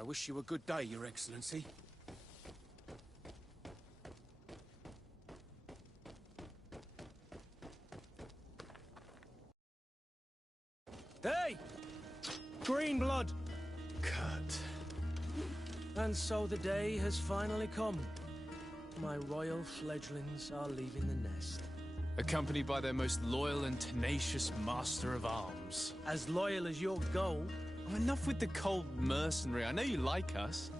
I wish you a good day, Your Excellency. Hey! Green blood! Kurt. And so the day has finally come. My royal fledglings are leaving the nest. Accompanied by their most loyal and tenacious master of arms. As loyal as your goal. Oh, enough with the cold mercenary. I know you like us.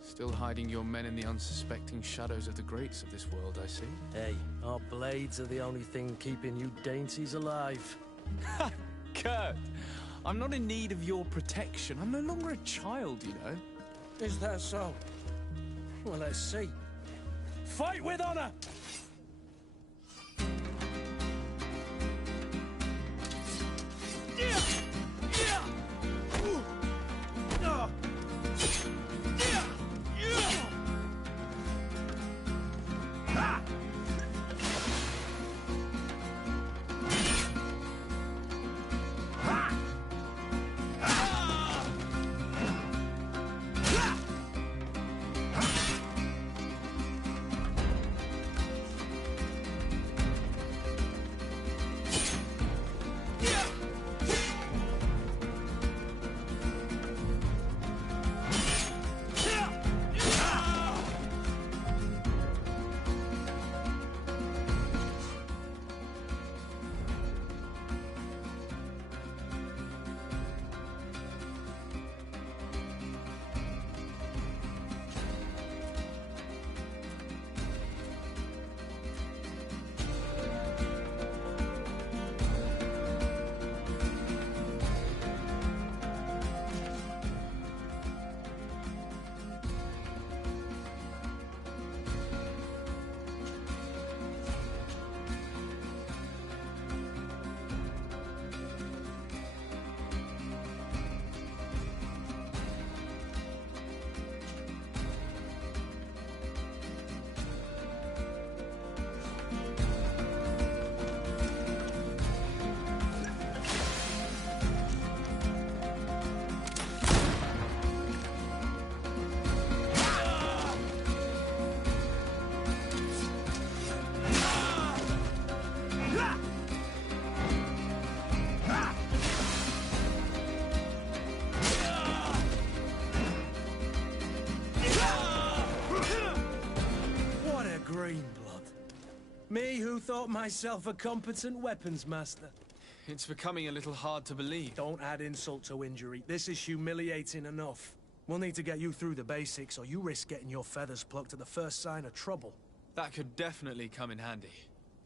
Still hiding your men in the unsuspecting shadows of the greats of this world, I see. Hey, our blades are the only thing keeping you dainties alive. Ha! Kurt! I'm not in need of your protection. I'm no longer a child, you know. Is that so? Well, let's see. Fight with honor! Me who thought myself a competent weapons master. It's becoming a little hard to believe. Don't add insult to injury. This is humiliating enough. We'll need to get you through the basics, or you risk getting your feathers plucked at the first sign of trouble. That could definitely come in handy.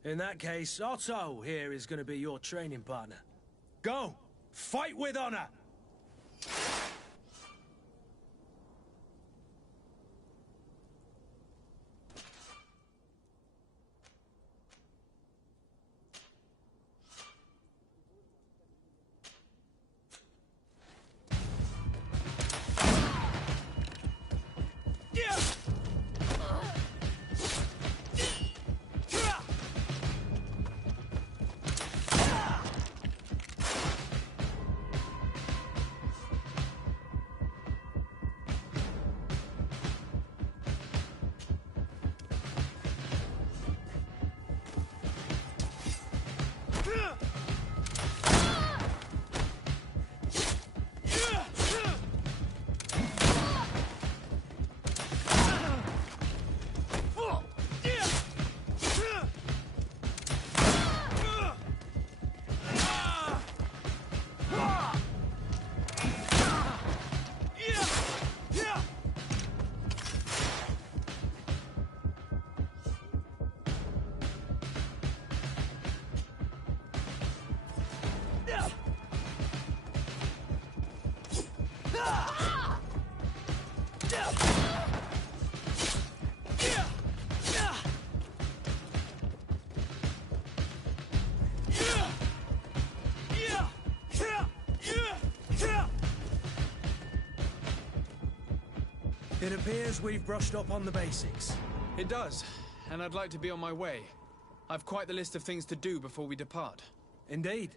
In that case, Otto here is going to be your training partner. Go! Fight with honor! It appears we've brushed up on the basics. It does, and I'd like to be on my way. I've quite the list of things to do before we depart. Indeed.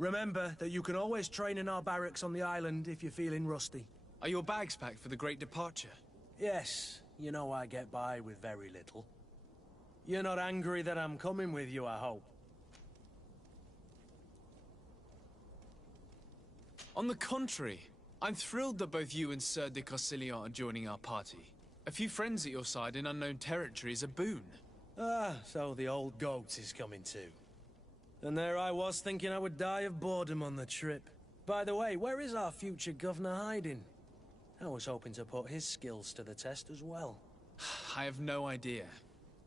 Remember that you can always train in our barracks on the island if you're feeling rusty. Are your bags packed for the great departure? Yes, you know I get by with very little. You're not angry that I'm coming with you, I hope. On the contrary, I'm thrilled that both you and Sir de Corsilian are joining our party. A few friends at your side in unknown territory is a boon. Ah, so the old goat is coming too. And there I was thinking I would die of boredom on the trip. By the way, where is our future governor hiding? I was hoping to put his skills to the test as well. I have no idea.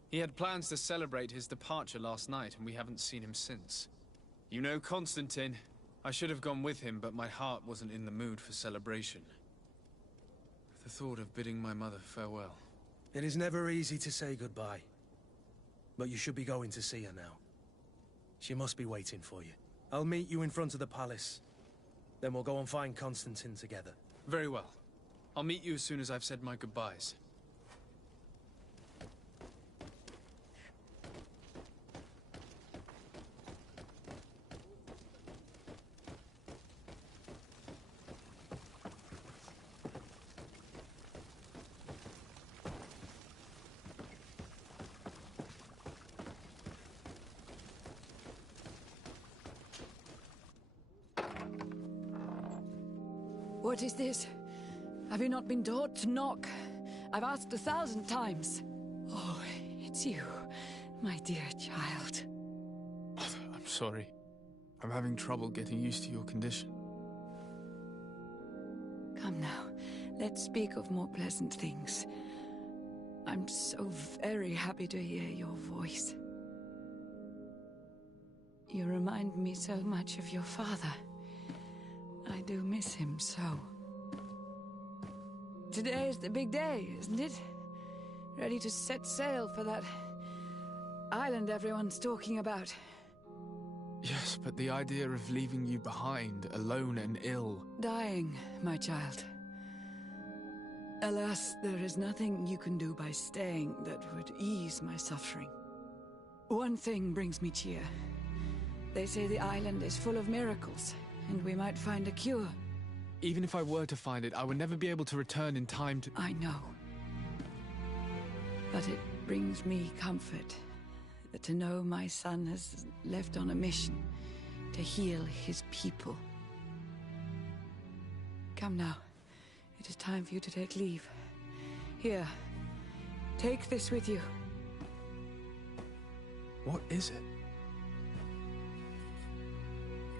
He had plans to celebrate his departure last night, and we haven't seen him since. You know Constantine. I should have gone with him, but my heart wasn't in the mood for celebration. The thought of bidding my mother farewell. It is never easy to say goodbye. But you should be going to see her now. She must be waiting for you. I'll meet you in front of the palace. Then we'll go and find Constantine together. Very well. I'll meet you as soon as I've said my goodbyes. What is this? Have you not been taught to knock? I've asked 1,000 times. Oh, it's you, my dear child. I'm sorry. I'm having trouble getting used to your condition. Come now, let's speak of more pleasant things. I'm so very happy to hear your voice. You remind me so much of your father. I do miss him so. Today is the big day, isn't it? Ready to set sail for that island everyone's talking about. Yes, but the idea of leaving you behind, alone and ill... Dying, my child. Alas, there is nothing you can do by staying that would ease my suffering. One thing brings me cheer. They say the island is full of miracles, and we might find a cure. Even if I were to find it, I would never be able to return in time to... I know. But it brings me comfort to know my son has left on a mission to heal his people. Come now. It is time for you to take leave. Here, take this with you. What is it?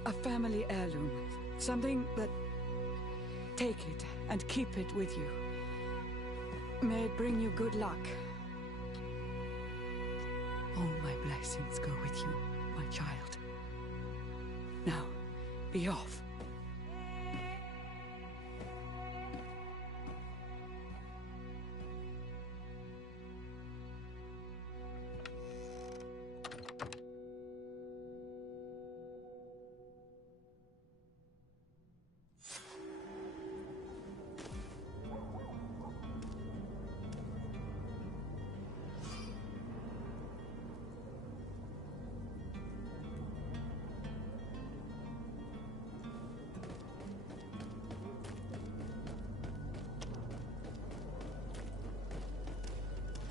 A family heirloom. Something that... Take it and keep it with you. May it bring you good luck. All my blessings go with you, my child. Now, be off.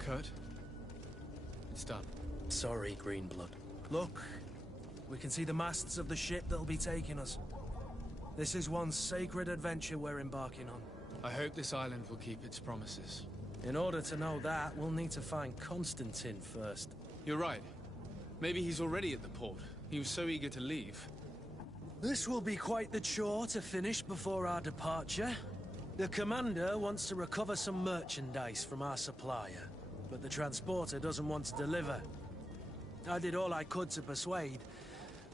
Kurt? It's done. Sorry, Greenblood. Look, we can see the masts of the ship that'll be taking us. This is one sacred adventure we're embarking on. I hope this island will keep its promises. In order to know that, we'll need to find Constantine first. You're right. Maybe he's already at the port. He was so eager to leave. This will be quite the chore to finish before our departure. The commander wants to recover some merchandise from our supplier, but the transporter doesn't want to deliver. I did all I could to persuade.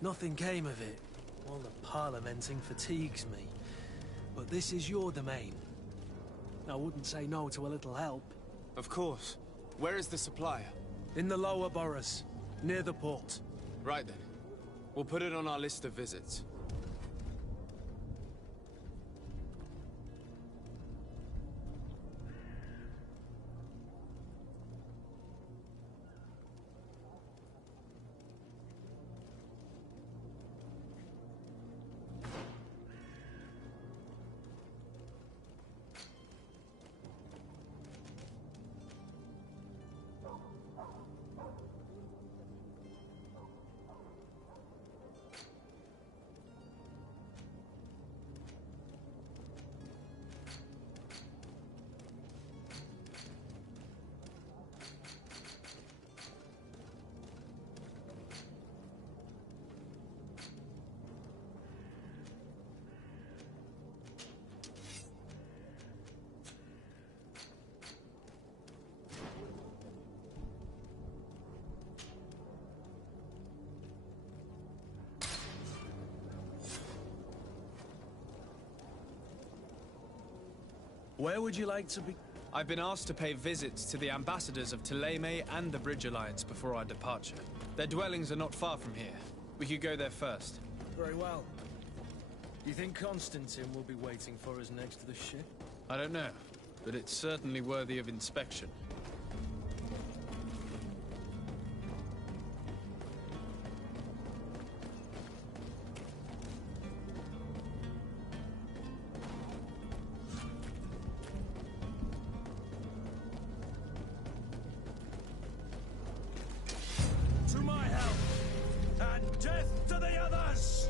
Nothing came of it. All the parliamenting fatigues me. But this is your domain. I wouldn't say no to a little help. Of course. Where is the supplier? In the lower boroughs, near the port. Right then. We'll put it on our list of visits. Where would you like to be? I've been asked to pay visits to the ambassadors of Thélème and the Bridge Alliance before our departure. Their dwellings are not far from here. We could go there first. Very well. Do you think Constantine will be waiting for us next to the ship? I don't know, but it's certainly worthy of inspection. To my help! And death to the others!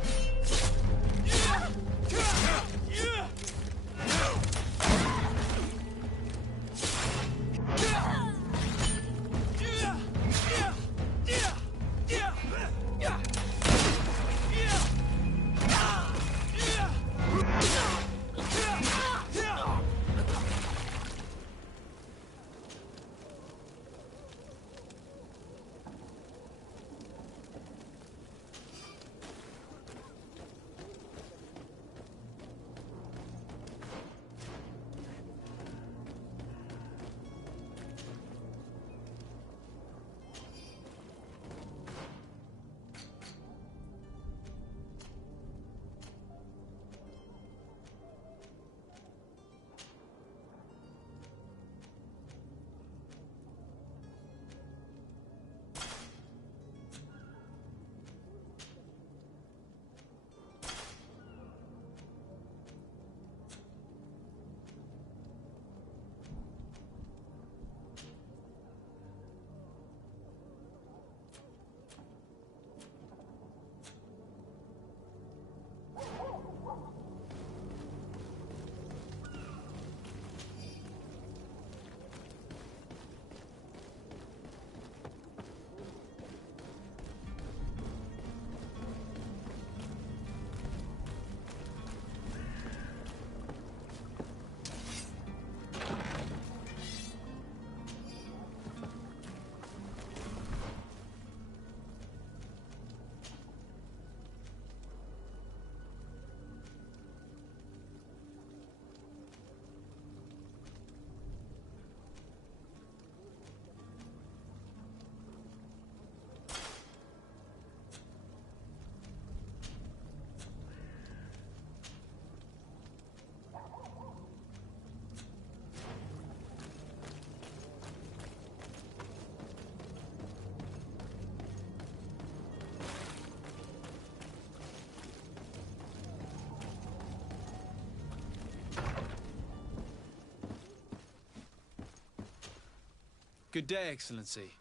Good day, Excellency.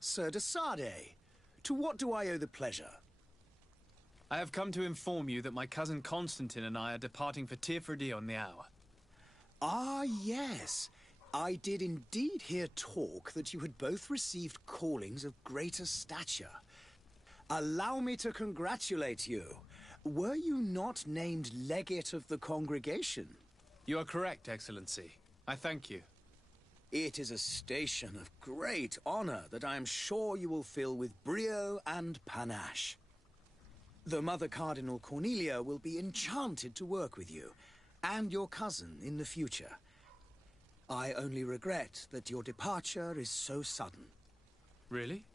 Sir de Sade, to what do I owe the pleasure? I have come to inform you that my cousin Constantine and I are departing for Tirfredi on the hour. Ah, yes. I did indeed hear talk that you had both received callings of greater stature. Allow me to congratulate you. Were you not named legate of the congregation? You are correct, Excellency. I thank you. It is a station of great honor that I am sure you will fill with brio and panache. The Mother Cardinal Cornelia will be enchanted to work with you, and your cousin in the future. I only regret that your departure is so sudden. Really?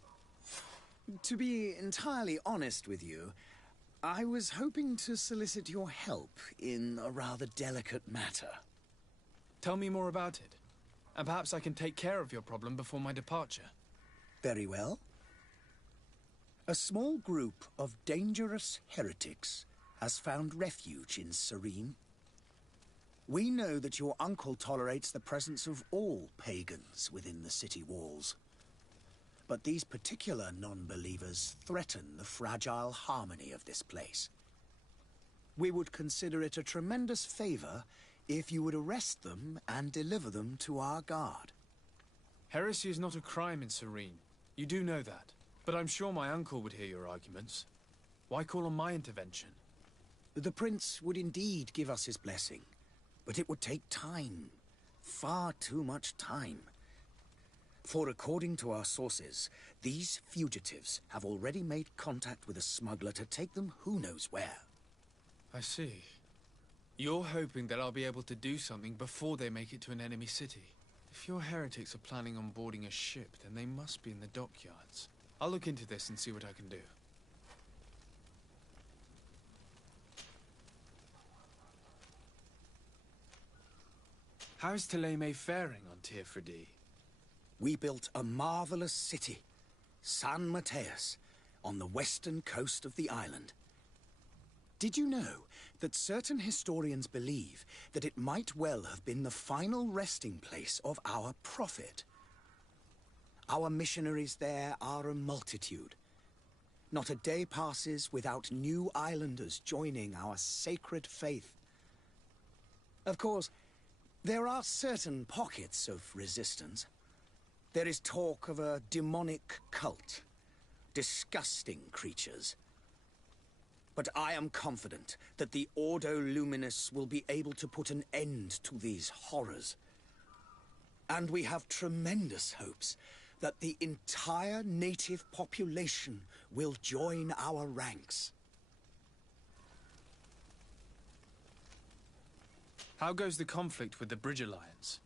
To be entirely honest with you, I was hoping to solicit your help in a rather delicate matter. Tell me more about it. And perhaps I can take care of your problem before my departure. Very well. A small group of dangerous heretics has found refuge in Serene. We know that your uncle tolerates the presence of all pagans within the city walls. But these particular non-believers threaten the fragile harmony of this place. We would consider it a tremendous favor if you would arrest them and deliver them to our guard. Heresy is not a crime in Serene. You do know that. But I'm sure my uncle would hear your arguments. Why call on my intervention? The prince would indeed give us his blessing, but it would take time. Far too much time. For according to our sources, these fugitives have already made contact with a smuggler to take them who knows where. I see. You're hoping that I'll be able to do something before they make it to an enemy city. If your heretics are planning on boarding a ship, then they must be in the dockyards. I'll look into this and see what I can do. How's Thélème faring on Tir-Freddy? We built a marvelous city, San Mateus, on the western coast of the island. Did you know that certain historians believe that it might well have been the final resting place of our prophet? Our missionaries there are a multitude. Not a day passes without new islanders joining our sacred faith. Of course, there are certain pockets of resistance. There is talk of a demonic cult, disgusting creatures. But I am confident that the Ordo Luminous will be able to put an end to these horrors. And we have tremendous hopes that the entire native population will join our ranks. How goes the conflict with the Bridge Alliance?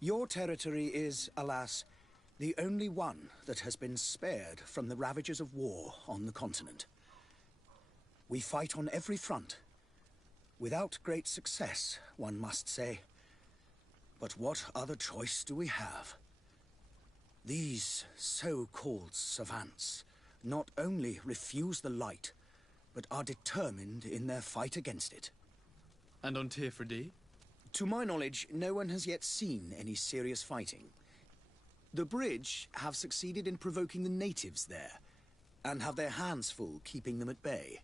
Your territory is, alas, the only one that has been spared from the ravages of war on the continent. We fight on every front. Without great success, one must say. But what other choice do we have? These so-called savants not only refuse the light, but are determined in their fight against it. And on Tir-Freddy? To my knowledge, no one has yet seen any serious fighting. The Bridge have succeeded in provoking the natives there, and have their hands full keeping them at bay.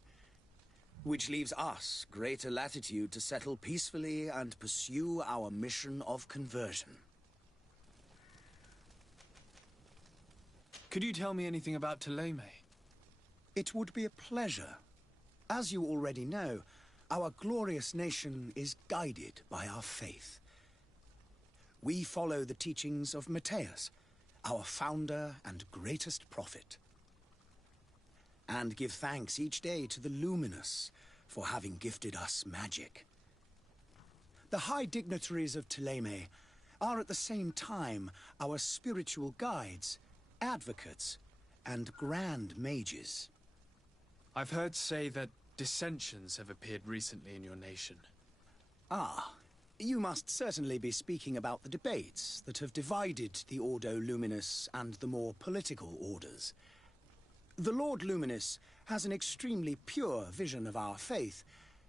Which leaves us greater latitude to settle peacefully and pursue our mission of conversion. Could you tell me anything about Thélème? It would be a pleasure. As you already know, our glorious nation is guided by our faith. We follow the teachings of Mateus, our founder and greatest prophet, and give thanks each day to the Luminous for having gifted us magic. The high dignitaries of Thélème are at the same time our spiritual guides, advocates, and grand mages. I've heard say that dissensions have appeared recently in your nation. Ah, you must certainly be speaking about the debates that have divided the Ordo Luminous and the more political orders. The Lord Luminous has an extremely pure vision of our faith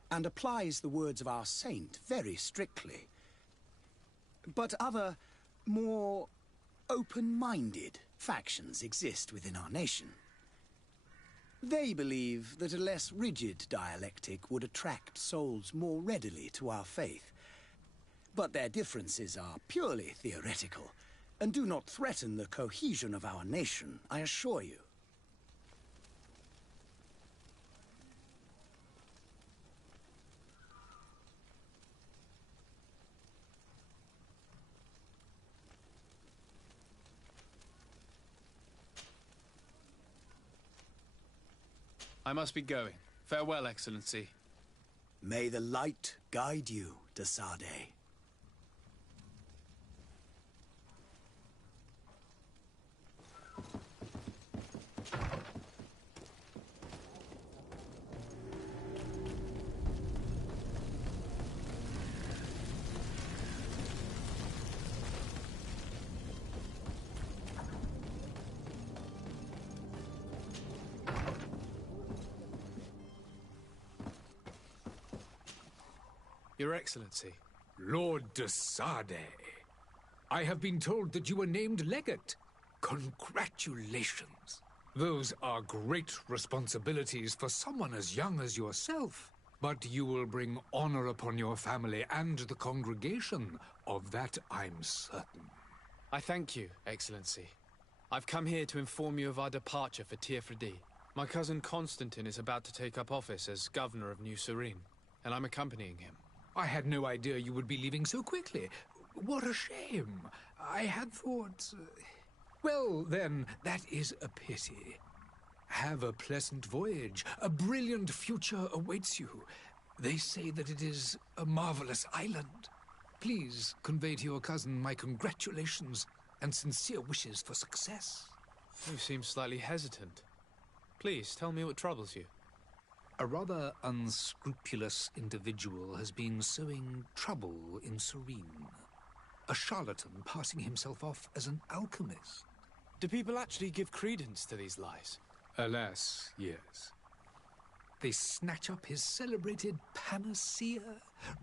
and applies the words of our saint very strictly. But other, more open-minded factions exist within our nation. They believe that a less rigid dialectic would attract souls more readily to our faith. But their differences are purely theoretical and do not threaten the cohesion of our nation, I assure you. I must be going. Farewell, Excellency. May the light guide you, de Sade. Your Excellency. Lord de Sade, I have been told that you were named legate. Congratulations. Those are great responsibilities for someone as young as yourself. But you will bring honor upon your family and the congregation. Of that I'm certain. I thank you, Excellency. I've come here to inform you of our departure for Tir-Freddy. My cousin Constantine is about to take up office as governor of New Serene, and I'm accompanying him. I had no idea you would be leaving so quickly. What a shame. I had thought... Well, then, that is a pity. Have a pleasant voyage. A brilliant future awaits you. They say that it is a marvelous island. Please convey to your cousin my congratulations and sincere wishes for success. You seem slightly hesitant. Please, tell me what troubles you. A rather unscrupulous individual has been sowing trouble in Serene. A charlatan passing himself off as an alchemist. Do people actually give credence to these lies? Alas, yes. They snatch up his celebrated panacea.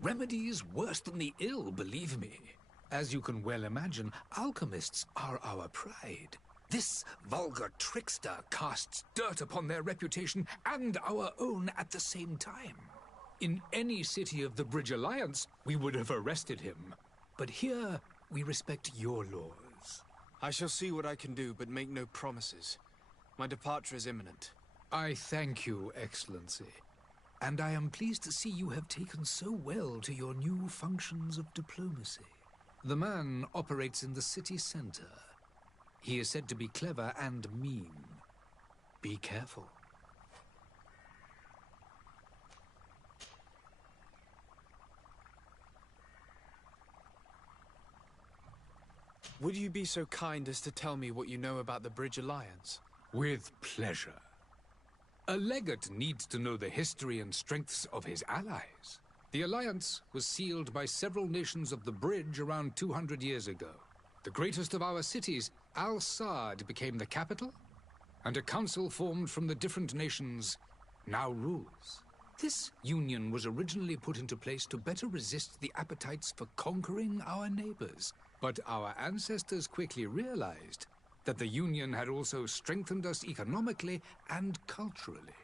Remedies worse than the ill, believe me. As you can well imagine, alchemists are our pride. This vulgar trickster casts dirt upon their reputation and our own at the same time. In any city of the Bridge Alliance, we would have arrested him. But here, we respect your laws. I shall see what I can do, but make no promises. My departure is imminent. I thank you, Excellency. And I am pleased to see you have taken so well to your new functions of diplomacy. The man operates in the city center. He is said to be clever and mean. Be careful. Would you be so kind as to tell me what you know about the Bridge Alliance? With pleasure. A legate needs to know the history and strengths of his allies. The alliance was sealed by several nations of the Bridge around 200 years ago. The greatest of our cities, Al-Saad, became the capital, and a council formed from the different nations now rules. This union was originally put into place to better resist the appetites for conquering our neighbors, but our ancestors quickly realized that the union had also strengthened us economically and culturally.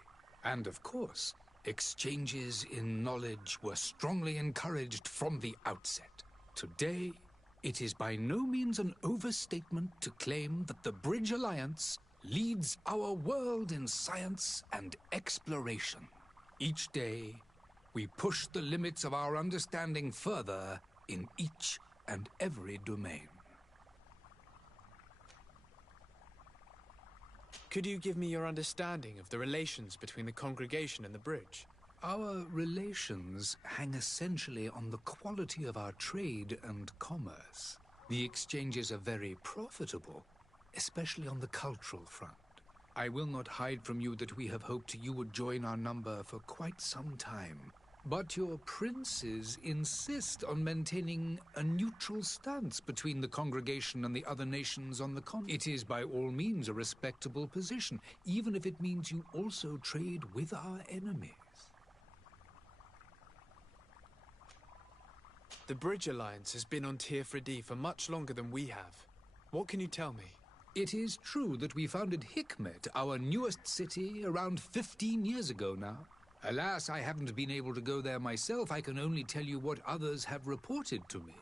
And of course, exchanges in knowledge were strongly encouraged from the outset. Today, it is by no means an overstatement to claim that the Bridge Alliance leads our world in science and exploration. Each day, we push the limits of our understanding further in each and every domain. Could you give me your understanding of the relations between the congregation and the Bridge? Our relations hang essentially on the quality of our trade and commerce. The exchanges are very profitable, especially on the cultural front. I will not hide from you that we have hoped you would join our number for quite some time. But your princes insist on maintaining a neutral stance between the congregation and the other nations on the continent. It is by all means a respectable position, even if it means you also trade with our enemies. The Bridge Alliance has been on Tirfredi for much longer than we have. What can you tell me? It is true that we founded Hikmet, our newest city, around 15 years ago now. Alas, I haven't been able to go there myself. I can only tell you what others have reported to me.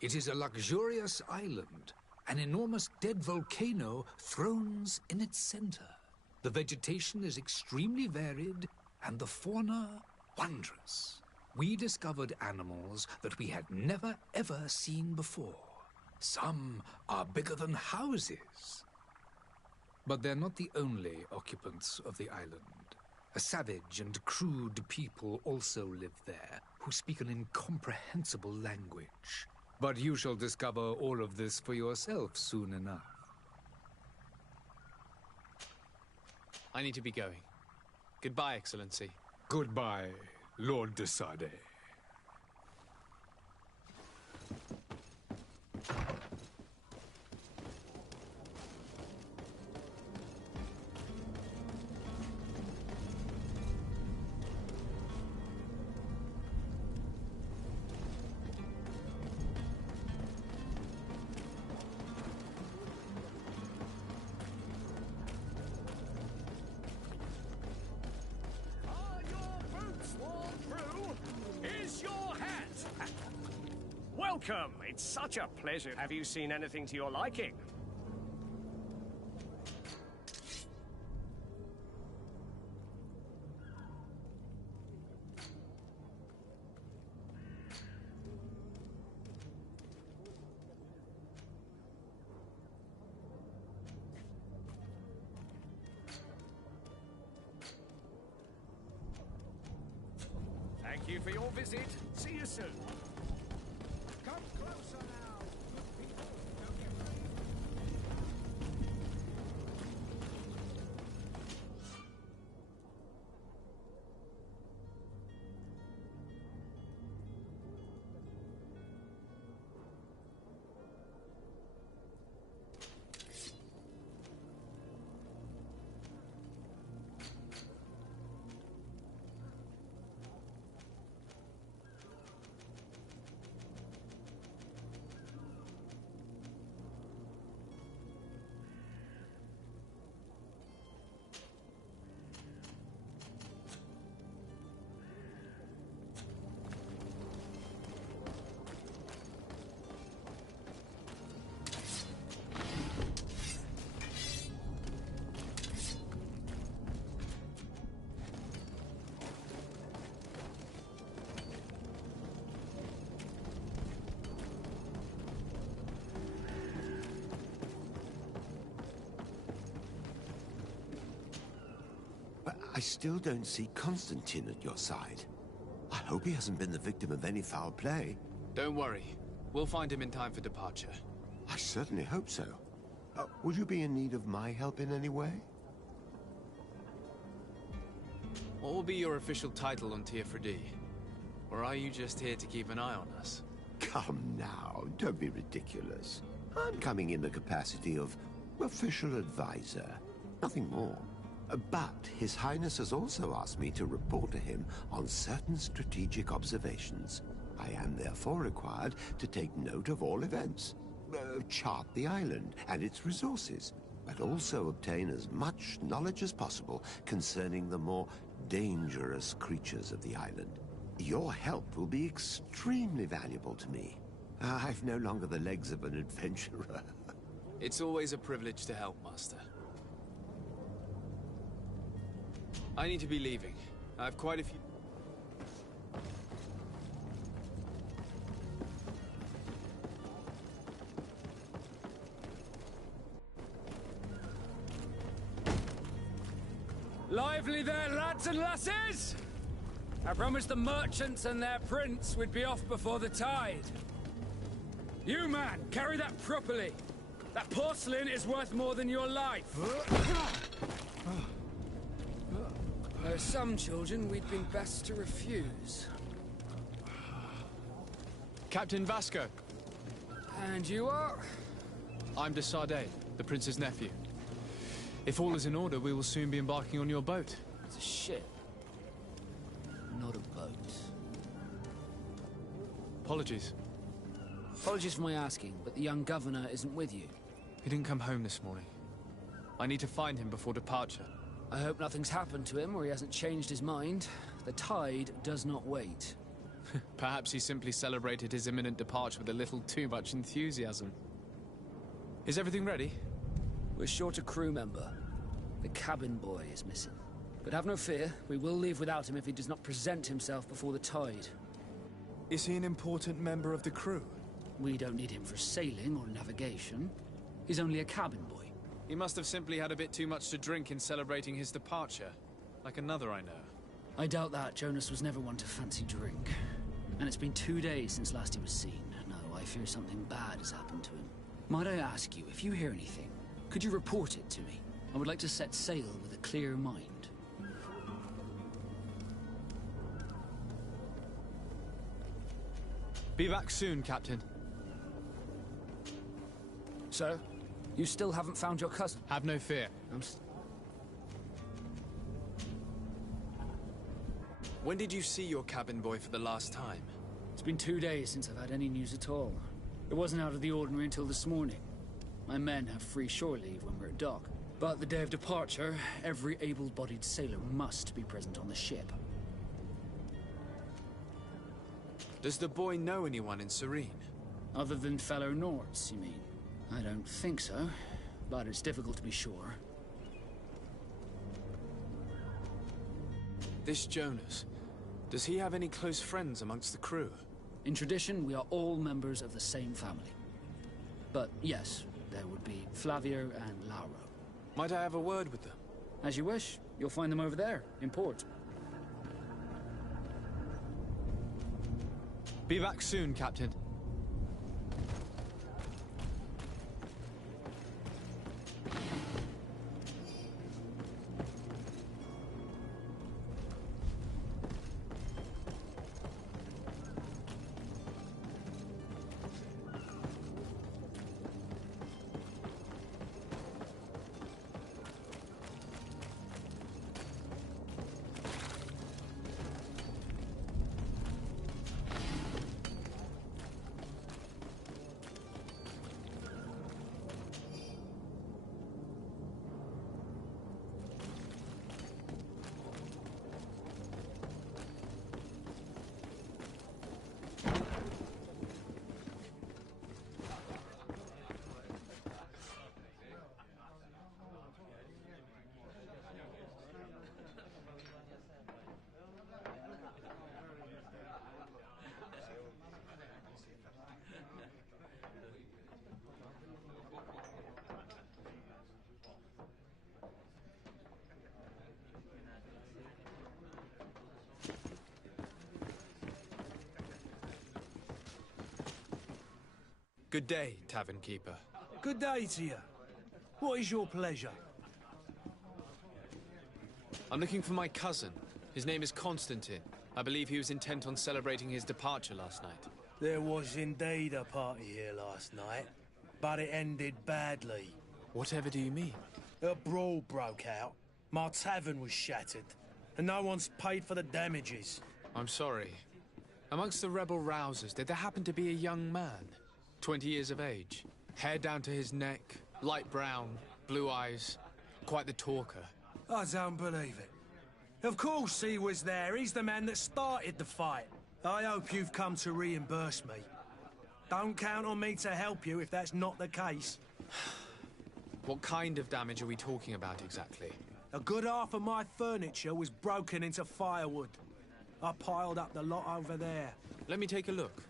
It is a luxurious island. An enormous dead volcano thrones in its center. The vegetation is extremely varied, and the fauna wondrous. We discovered animals that we had never ever seen before. Some are bigger than houses. But they're not the only occupants of the island. A savage and crude people also live there, who speak an incomprehensible language. But you shall discover all of this for yourself soon enough. I need to be going. Goodbye, Excellency. Goodbye, Lord de Sade. Welcome! It's such a pleasure. Have you seen anything to your liking? Thank you for your visit. See you soon. Come closer now, good people. Don't get ready. But I still don't see Constantine at your side. I hope he hasn't been the victim of any foul play. Don't worry. We'll find him in time for departure. I certainly hope so. Would you be in need of my help in any way? What will be your official title on Teofredi? Or are you just here to keep an eye on us? Come now, don't be ridiculous. I'm coming in the capacity of official advisor, nothing more. But His Highness has also asked me to report to him on certain strategic observations. I am therefore required to take note of all events, chart the island and its resources, but also obtain as much knowledge as possible concerning the more dangerous creatures of the island. Your help will be extremely valuable to me. I've no longer the legs of an adventurer. It's always a privilege to help, Master. I need to be leaving. I have quite a few... Lively there, lads and lasses! I promised the merchants and their prince we'd be off before the tide. You, man, carry that properly. That porcelain is worth more than your life. There are some children we'd been best to refuse. Captain Vasco. And you are? I'm de Sardet, the prince's nephew. If all is in order, we will soon be embarking on your boat. It's a ship. Not a boat. Apologies. Apologies for my asking, but the young governor isn't with you. He didn't come home this morning. I need to find him before departure. I hope nothing's happened to him or he hasn't changed his mind. The tide does not wait. Perhaps he simply celebrated his imminent departure with a little too much enthusiasm. Is everything ready? We're short a crew member. The cabin boy is missing. But have no fear, we will leave without him if he does not present himself before the tide. Is he an important member of the crew? We don't need him for sailing or navigation. He's only a cabin boy. He must have simply had a bit too much to drink in celebrating his departure. Like another I know. I doubt that. Jonas was never one to fancy drink. And it's been 2 days since last he was seen. No, I fear something bad has happened to him. Might I ask you, if you hear anything, could you report it to me? I would like to set sail with a clear mind. Be back soon, Captain. Sir, you still haven't found your cousin? Have no fear. When did you see your cabin boy for the last time? It's been 2 days since I've had any news at all. It wasn't out of the ordinary until this morning. My men have free shore leave when we're at dock. But the day of departure, every able-bodied sailor must be present on the ship. Does the boy know anyone in Serene? Other than fellow Nords, you mean? I don't think so, but it's difficult to be sure. This Jonas, does he have any close friends amongst the crew? In tradition, we are all members of the same family. But yes, there would be Flavio and Lauro. Might I have a word with them? As you wish. You'll find them over there, in port. Be back soon, Captain. Good day, tavern keeper. Good day to you. What is your pleasure? I'm looking for my cousin. His name is Constantine. I believe he was intent on celebrating his departure last night. There was indeed a party here last night, but it ended badly. Whatever do you mean? A brawl broke out. My tavern was shattered, and no one's paid for the damages. I'm sorry. Amongst the rebel rousers, did there happen to be a young man? 20 years of age. Hair down to his neck, light brown, blue eyes. Quite the talker. I don't believe it. Of course he was there. He's the man that started the fight. I hope you've come to reimburse me. Don't count on me to help you if that's not the case. What kind of damage are we talking about exactly? A good half of my furniture was broken into firewood. I piled up the lot over there. Let me take a look.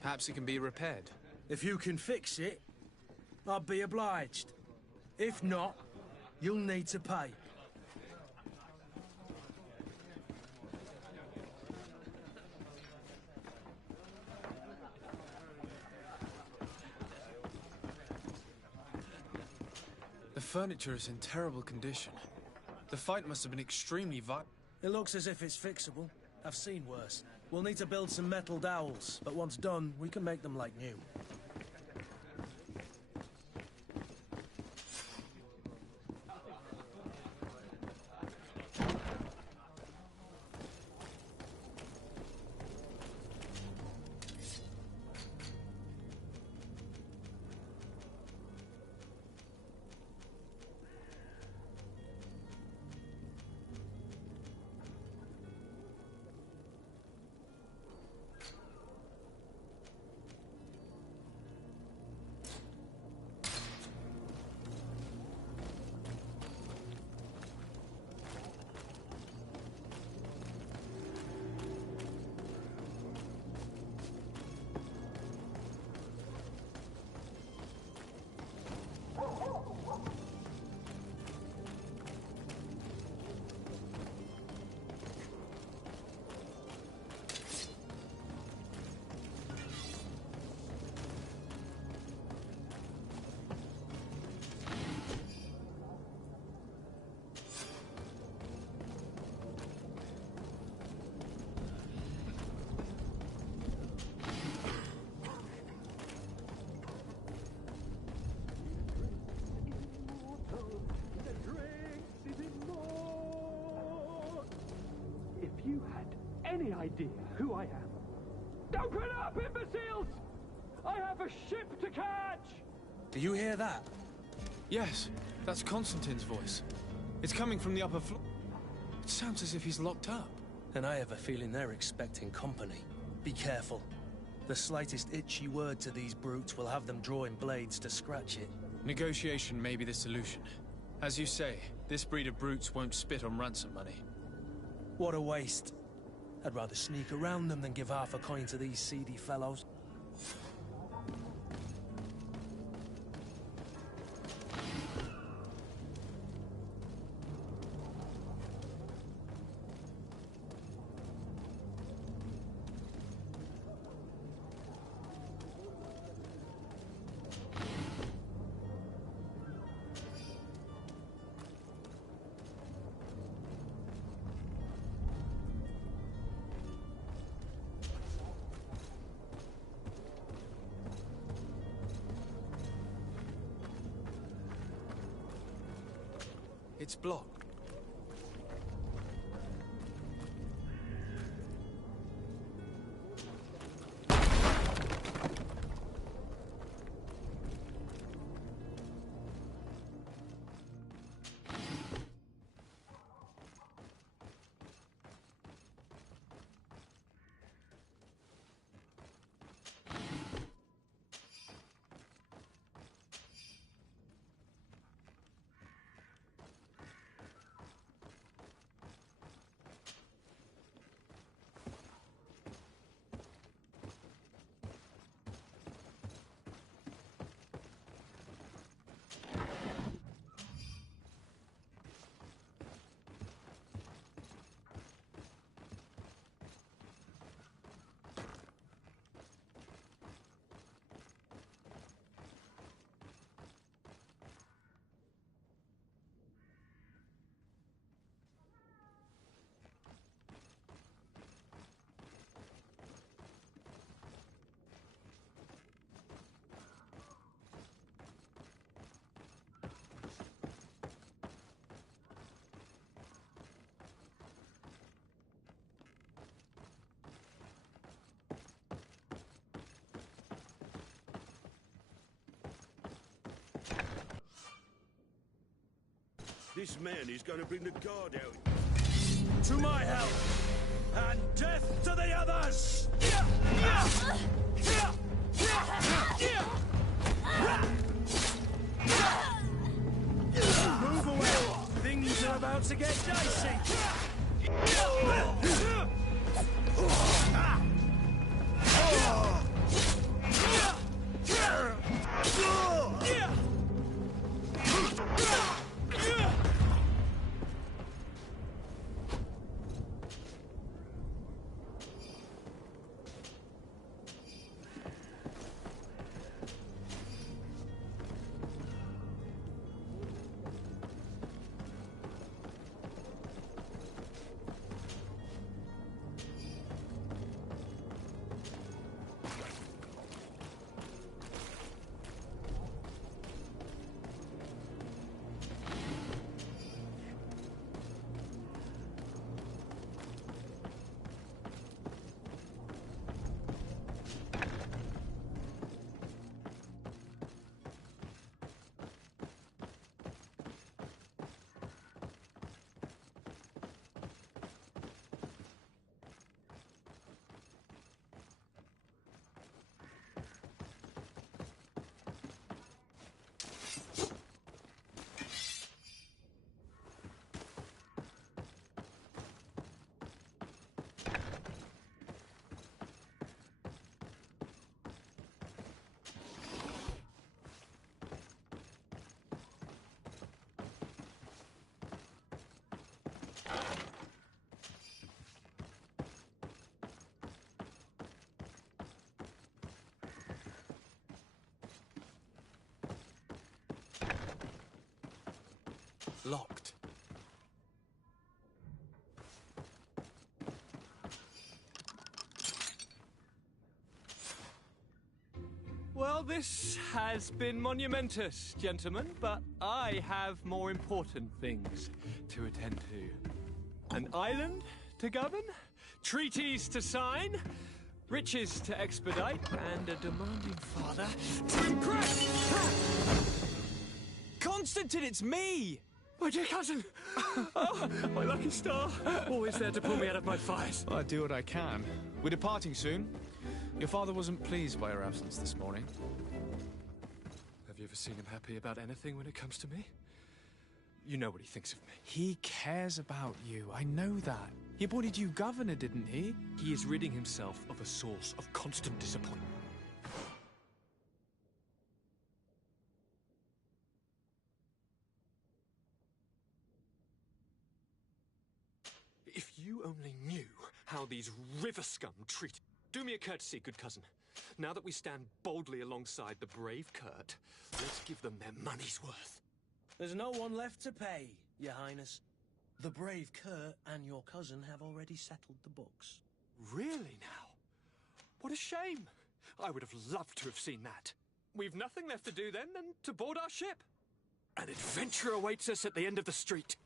Perhaps it can be repaired. If you can fix it, I'd be obliged. If not, you'll need to pay. The furniture is in terrible condition. The fight must have been extremely violent. It looks as if it's fixable. I've seen worse. We'll need to build some metal dowels, but once done, we can make them like new. If you had any idea who I am... Open up, imbeciles! I have a ship to catch! Do you hear that? Yes, that's Constantine's voice. It's coming from the upper floor. It sounds as if he's locked up. And I have a feeling they're expecting company. Be careful. The slightest itchy word to these brutes will have them drawing blades to scratch it. Negotiation may be the solution. As you say, this breed of brutes won't spit on ransom money. What a waste. I'd rather sneak around them than give half a coin to these seedy fellows. It's blocked. This man is going to bring the guard out. To my help! And death to the others! Move away! Things are about to get dicey! Locked. Well, this has been monumentous, gentlemen, but I have more important things to attend to. An island to govern, treaties to sign, riches to expedite, and a demanding father to impress! Constantine, it's me! My dear cousin! Oh, my lucky star! Always there to pull me out of my fires. Well, I do what I can. We're departing soon. Your father wasn't pleased by your absence this morning. Have you ever seen him happy about anything when it comes to me? You know what he thinks of me. He cares about you. I know that. He appointed you governor, didn't he? He is ridding himself of a source of constant disappointment. If you only knew how these river scum treat... Do me a courtesy, good cousin. Now that we stand boldly alongside the brave Kurt, let's give them their money's worth. There's no one left to pay, Your Highness. The brave Kurt and your cousin have already settled the books. Really now? What a shame. I would have loved to have seen that. We've nothing left to do then than to board our ship. An adventure awaits us at the end of the street.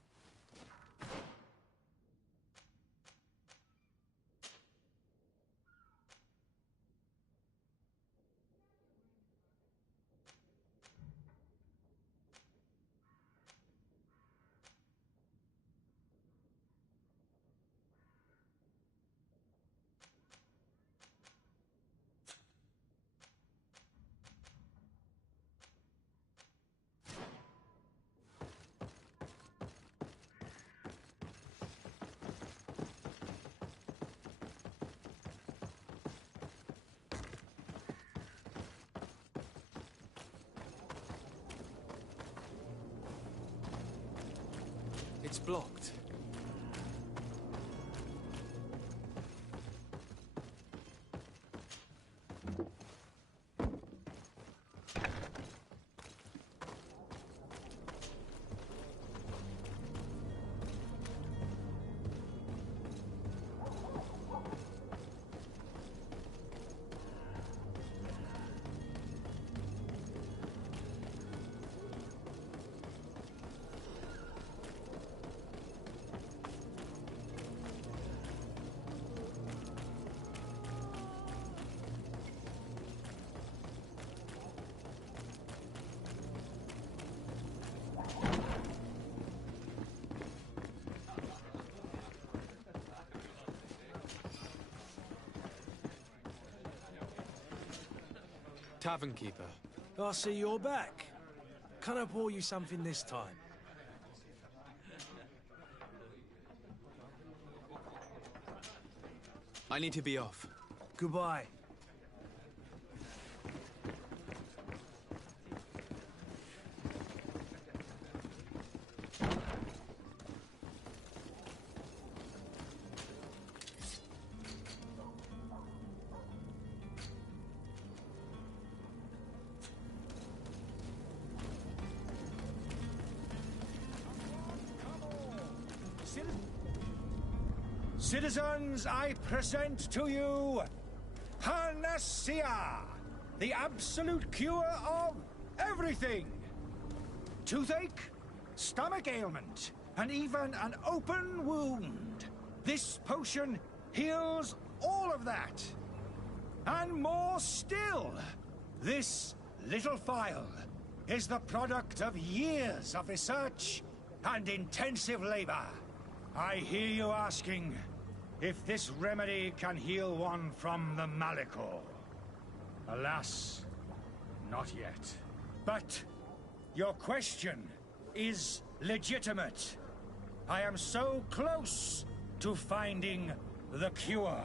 It's blocked. Tavern keeper. I see you're back. Can I pour you something this time? I need to be off. Goodbye. Citizens, I present to you Panacea, the absolute cure of everything. Toothache, stomach ailment, and even an open wound. This potion heals all of that. And more still, this little phial is the product of years of research and intensive labor. I hear you asking if this remedy can heal one from the Malachor. Alas, not yet. But your question is legitimate. I am so close to finding the cure.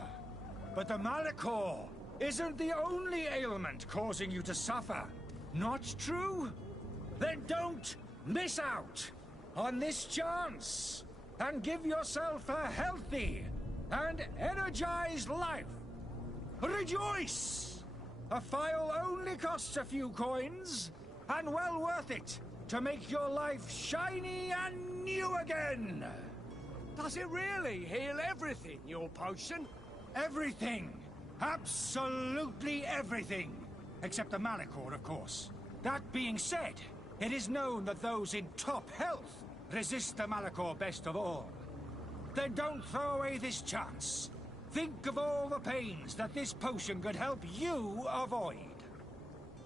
But the Malachor isn't the only ailment causing you to suffer. Not true? Then don't miss out on this chance and give yourself a healthy and energized life. Rejoice! A phial only costs a few coins, and well worth it to make your life shiny and new again. Does it really heal everything, your potion? Everything. Absolutely everything. Except the Malachor, of course. That being said, it is known that those in top health resist the Malachor best of all. Then don't throw away this chance. Think of all the pains that this potion could help you avoid.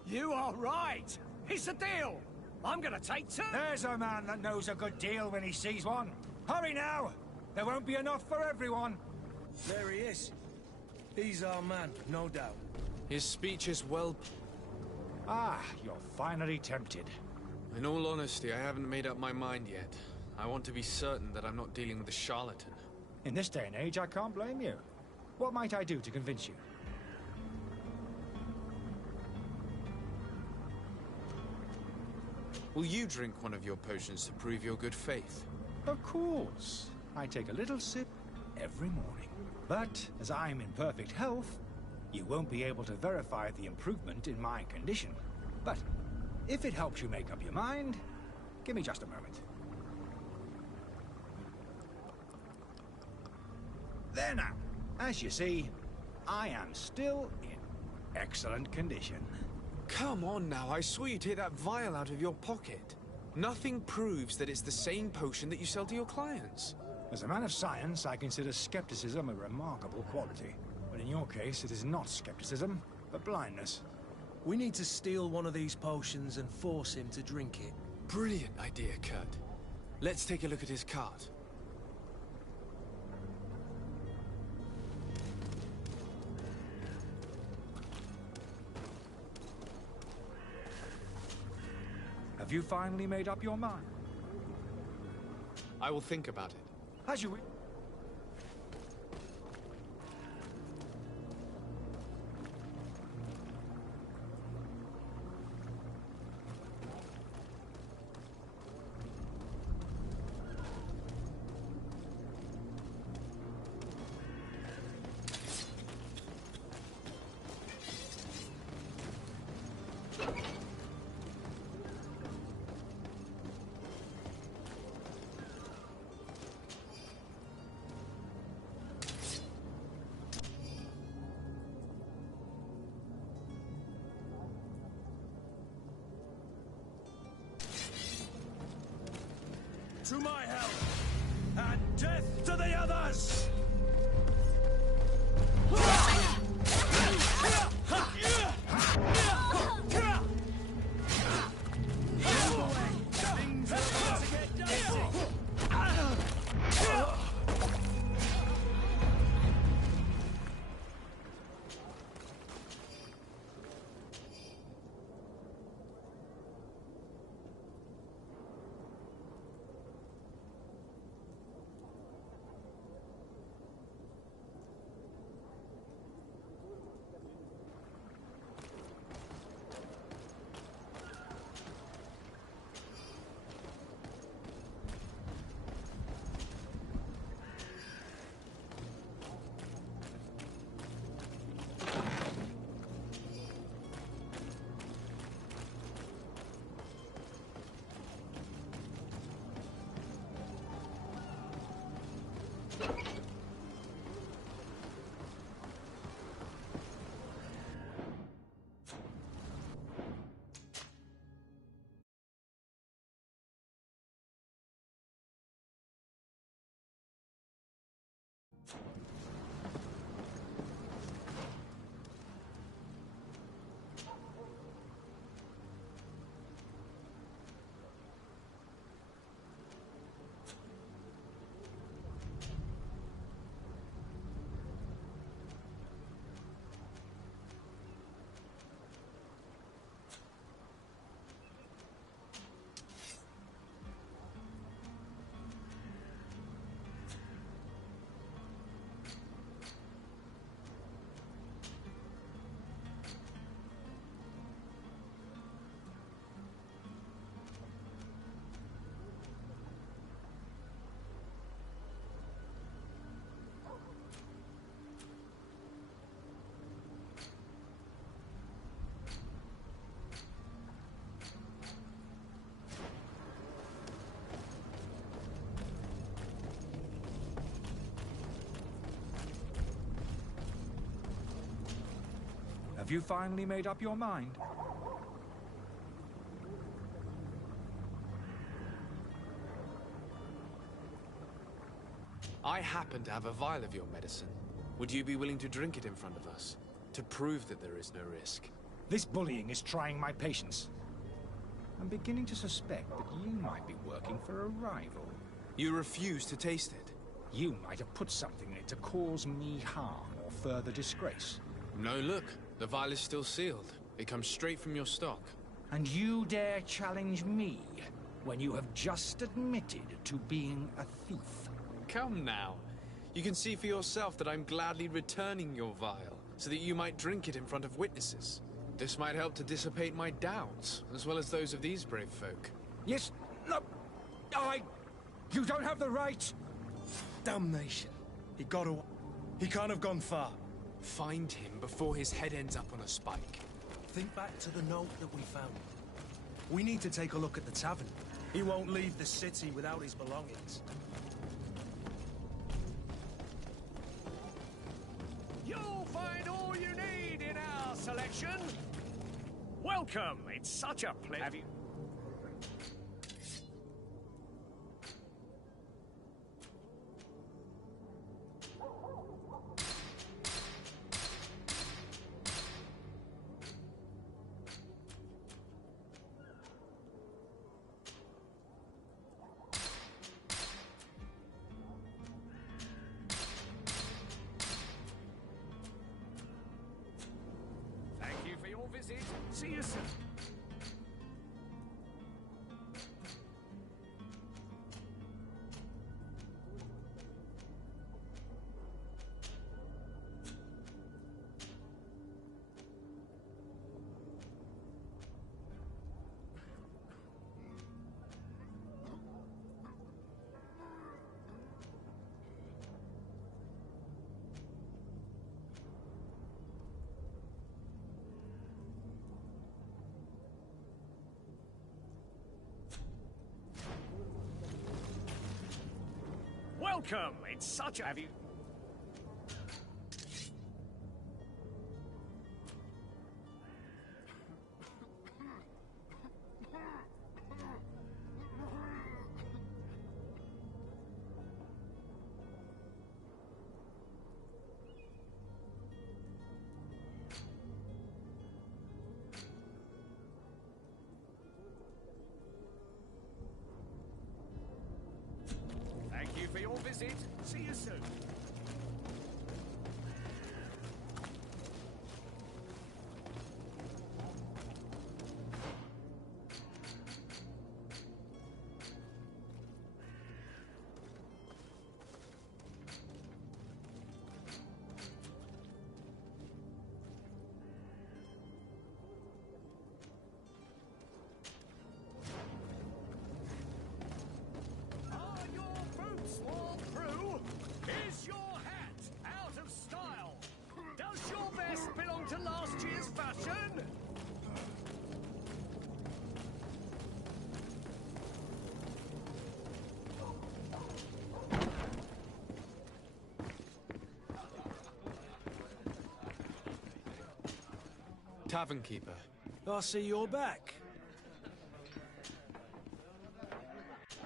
You are right. It's a deal. I'm gonna take two. There's a man that knows a good deal when he sees one. Hurry now. There won't be enough for everyone. There he is. He's our man, no doubt. His speech is well... Ah, you're finally tempted. In all honesty, I haven't made up my mind yet. I want to be certain that I'm not dealing with a charlatan. In this day and age, I can't blame you. What might I do to convince you? Will you drink one of your potions to prove your good faith? Of course. I take a little sip every morning. But as I'm in perfect health, you won't be able to verify the improvement in my condition. But if it helps you make up your mind, give me just a moment. There now. As you see, I am still in excellent condition. Come on now, I swear you take that vial out of your pocket. Nothing proves that it's the same potion that you sell to your clients. As a man of science, I consider skepticism a remarkable quality. But in your case, it is not skepticism, but blindness. We need to steal one of these potions and force him to drink it. Brilliant idea, Kurt. Let's take a look at his cart. Have you finally made up your mind? I will think about it. As you... To my help! And death to the others! Things are about to get dicey! Have you finally made up your mind? I happen to have a vial of your medicine. Would you be willing to drink it in front of us? To prove that there is no risk? This bullying is trying my patience. I'm beginning to suspect that you might be working for a rival. You refuse to taste it? You might have put something in it to cause me harm or further disgrace. No, look. The vial is still sealed. It comes straight from your stock. And you dare challenge me when you have just admitted to being a thief? Come now. You can see for yourself that I'm gladly returning your vial, so that you might drink it in front of witnesses. This might help to dissipate my doubts, as well as those of these brave folk. Yes, no, you don't have the right! Damnation. He can't have gone far. Find him before his head ends up on a spike. Think back to the note that we found. We need to take a look at the tavern. He won't leave the city without his belongings. You'll find all you need in our selection. Welcome. It's such a pleasure. Have you... See you soon. Welcome! It's such a... Have you... Thank you for your visit. See you soon. Are your boots all through? Is your hat out of style? Does your vest belong to last year's fashion? Tavern keeper. I see you're back.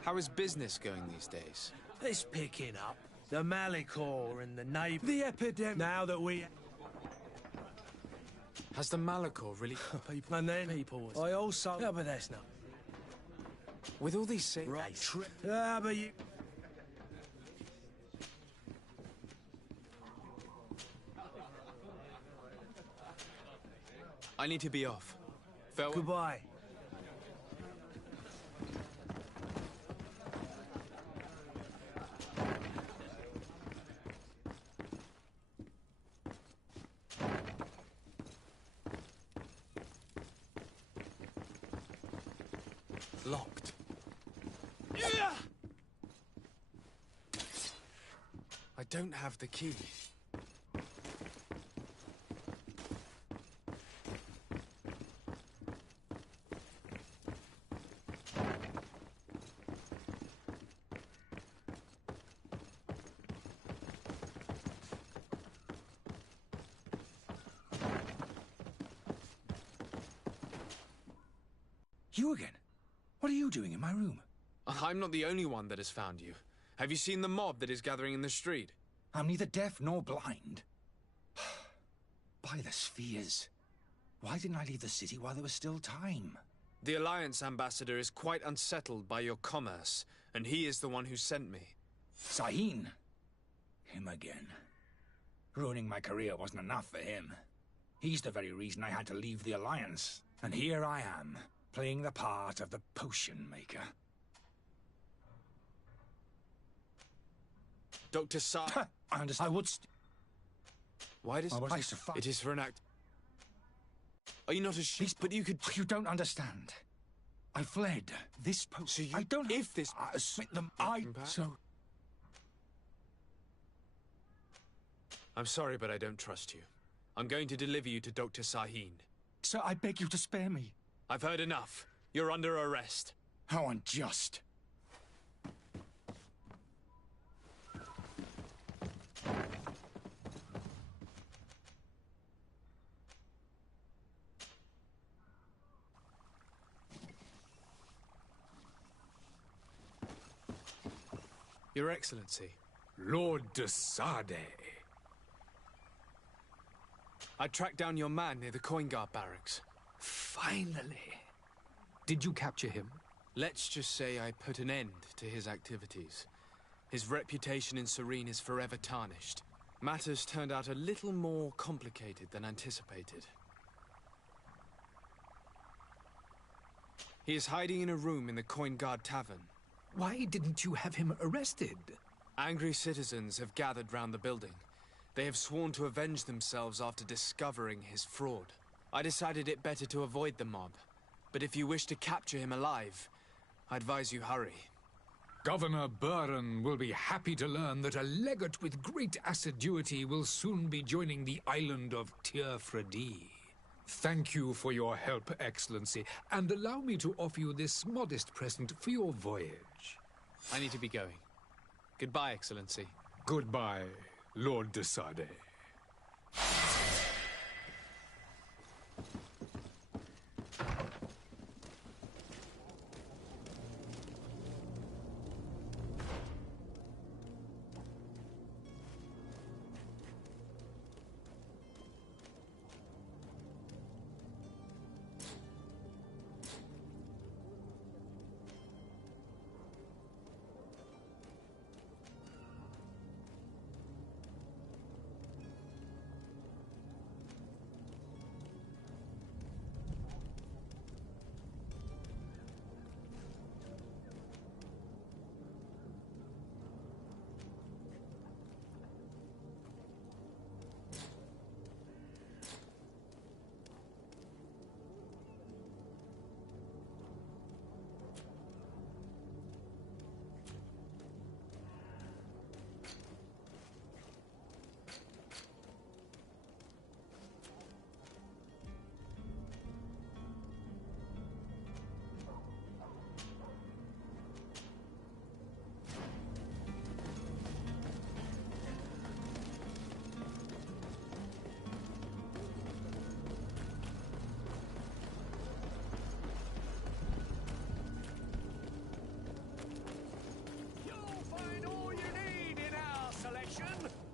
How is business going these days? It's picking up. The Malachor and the neighbor. The epidemic. Now that we... Has the Malachor really... people and then people... I also... Yeah, but that's not... With all these things... Right. Ah, but you... I need to be off. Farewell. Goodbye. Locked. I don't have the key. You again? What are you doing in my room? I'm not the only one that has found you. Have you seen the mob that is gathering in the street? I'm neither deaf nor blind. By the spheres. Why didn't I leave the city while there was still time? The Alliance ambassador is quite unsettled by your commerce, and he is the one who sent me. Sahin. Him again. Ruining my career wasn't enough for him. He's the very reason I had to leave the Alliance. And here I am, playing the part of the potion maker. Dr. Sa... I understand. I would... Why does... It is for an act... Are you not a sheep? But you could... You don't understand. I fled. This potion... So you... I don't... If this... Smith them... So... I'm sorry, but I don't trust you. I'm going to deliver you to Dr. Sahin. Sir, I beg you to spare me. I've heard enough. You're under arrest. How unjust. Your Excellency. Lord de Sade. I tracked down your man near the coin guard barracks. Finally. Did you capture him? Let's just say I put an end to his activities. His reputation in Serene is forever tarnished. Matters turned out a little more complicated than anticipated. He is hiding in a room in the Coin Guard Tavern. Why didn't you have him arrested? Angry citizens have gathered round the building. They have sworn to avenge themselves after discovering his fraud. I decided it better to avoid the mob. But if you wish to capture him alive, I advise you hurry. Governor Buren will be happy to learn that a legate with great assiduity will soon be joining the island of Tir-Fredi. Thank you for your help, Excellency, and allow me to offer you this modest present for your voyage. I need to be going. Goodbye, Excellency. Goodbye, Lord de Sade.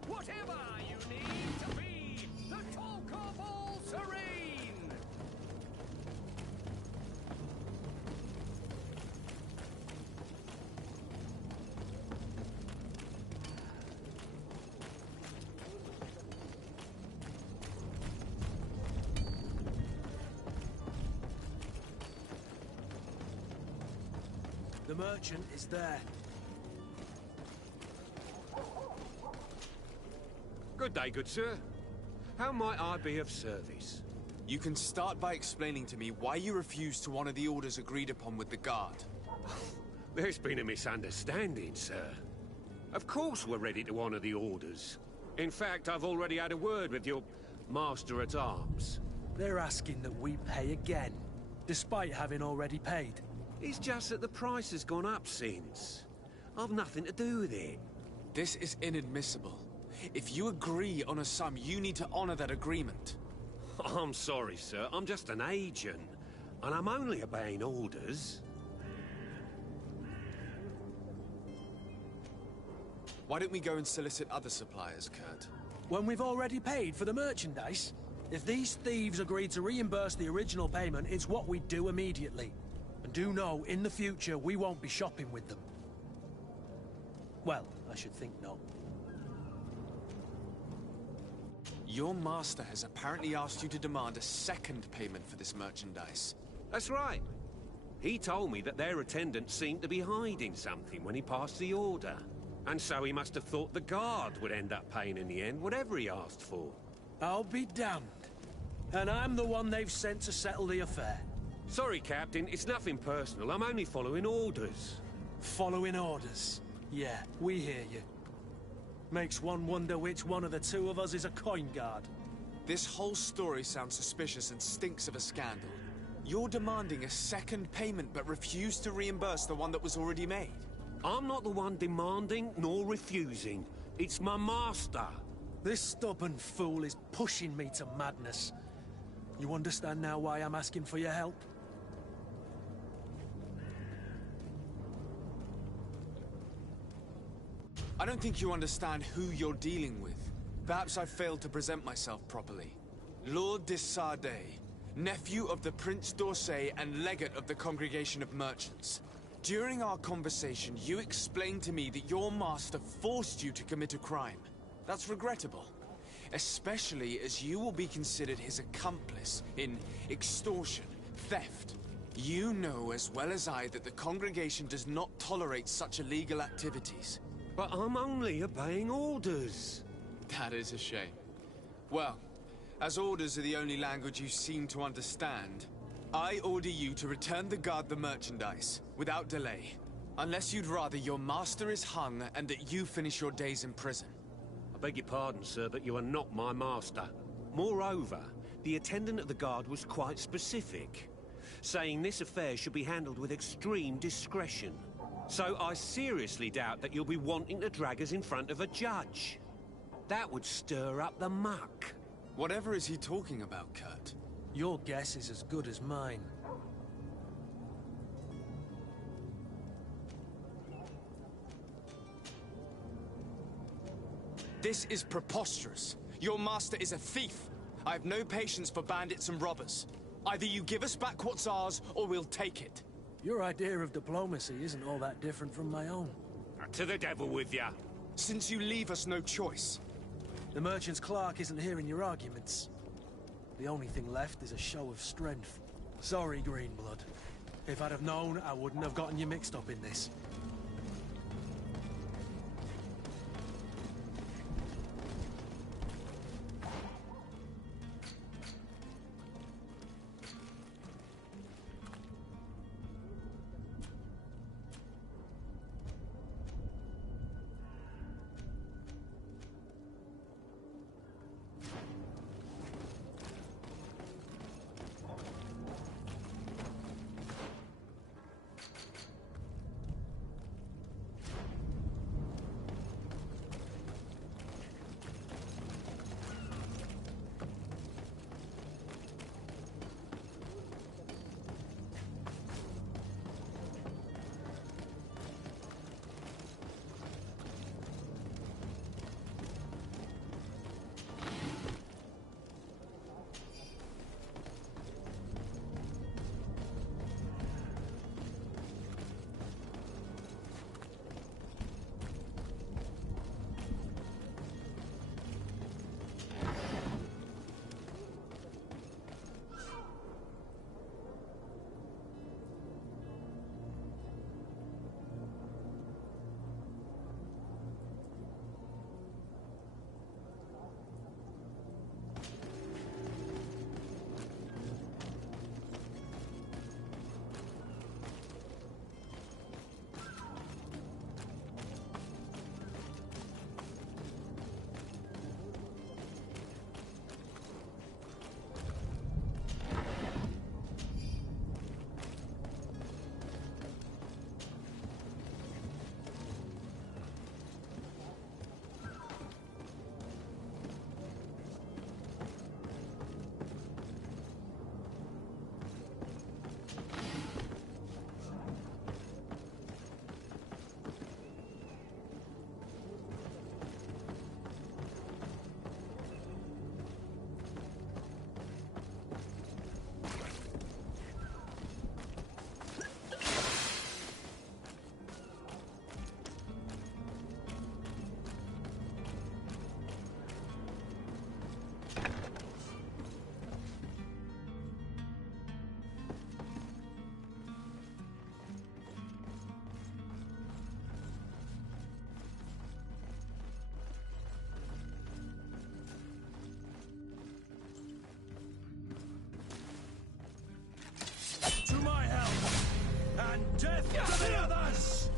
Whatever you need to be the talk of all Serene! The merchant is there. Good day, good sir. How might I be of service? You can start by explaining to me why you refused to honor the orders agreed upon with the guard. There's been a misunderstanding, sir. Of course we're ready to honor the orders. In fact, I've already had a word with your master-at-arms. They're asking that we pay again, despite having already paid. It's just that the price has gone up since. I've nothing to do with it. This is inadmissible. If you agree on a sum, you need to honor that agreement. I'm sorry, sir. I'm just an agent. And I'm only obeying orders. Why don't we go and solicit other suppliers, Kurt? When we've already paid for the merchandise? If these thieves agree to reimburse the original payment, it's what we do immediately. And do know, in the future, we won't be shopping with them. Well, I should think not. Your master has apparently asked you to demand a second payment for this merchandise. That's right. He told me that their attendant seemed to be hiding something when he passed the order. And so he must have thought the guard would end up paying in the end, whatever he asked for. I'll be damned. And I'm the one they've sent to settle the affair. Sorry, Captain, it's nothing personal. I'm only following orders. Following orders? Yeah, we hear you. Makes one wonder which one of the two of us is a coin guard. This whole story sounds suspicious and stinks of a scandal. You're demanding a second payment but refuse to reimburse the one that was already made. I'm not the one demanding nor refusing. It's my master. This stubborn fool is pushing me to madness. You understand now why I'm asking for your help? I don't think you understand who you're dealing with. Perhaps I failed to present myself properly. Lord de Sade, nephew of the Prince d'Orsay and legate of the Congregation of Merchants. During our conversation, you explained to me that your master forced you to commit a crime. That's regrettable, especially as you will be considered his accomplice in extortion, theft, You know as well as I that the congregation does not tolerate such illegal activities. But I'm only obeying orders. That is a shame. Well, as orders are the only language you seem to understand, I order you to return the guard the merchandise, without delay. Unless you'd rather your master is hung and that you finish your days in prison. I beg your pardon, sir, but you are not my master. Moreover, the attendant of the guard was quite specific, saying this affair should be handled with extreme discretion. So I seriously doubt that you'll be wanting to drag us in front of a judge. That would stir up the muck. Whatever is he talking about, Kurt? Your guess is as good as mine. This is preposterous. Your master is a thief. I have no patience for bandits and robbers. Either you give us back what's ours, or we'll take it. Your idea of diplomacy isn't all that different from my own. To the devil with ya. Since you leave us no choice. The merchant's clerk isn't hearing your arguments. The only thing left is a show of strength. Sorry, Greenblood. If I'd have known, I wouldn't have gotten you mixed up in this. To my help! And death to the others!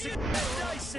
to get dicey!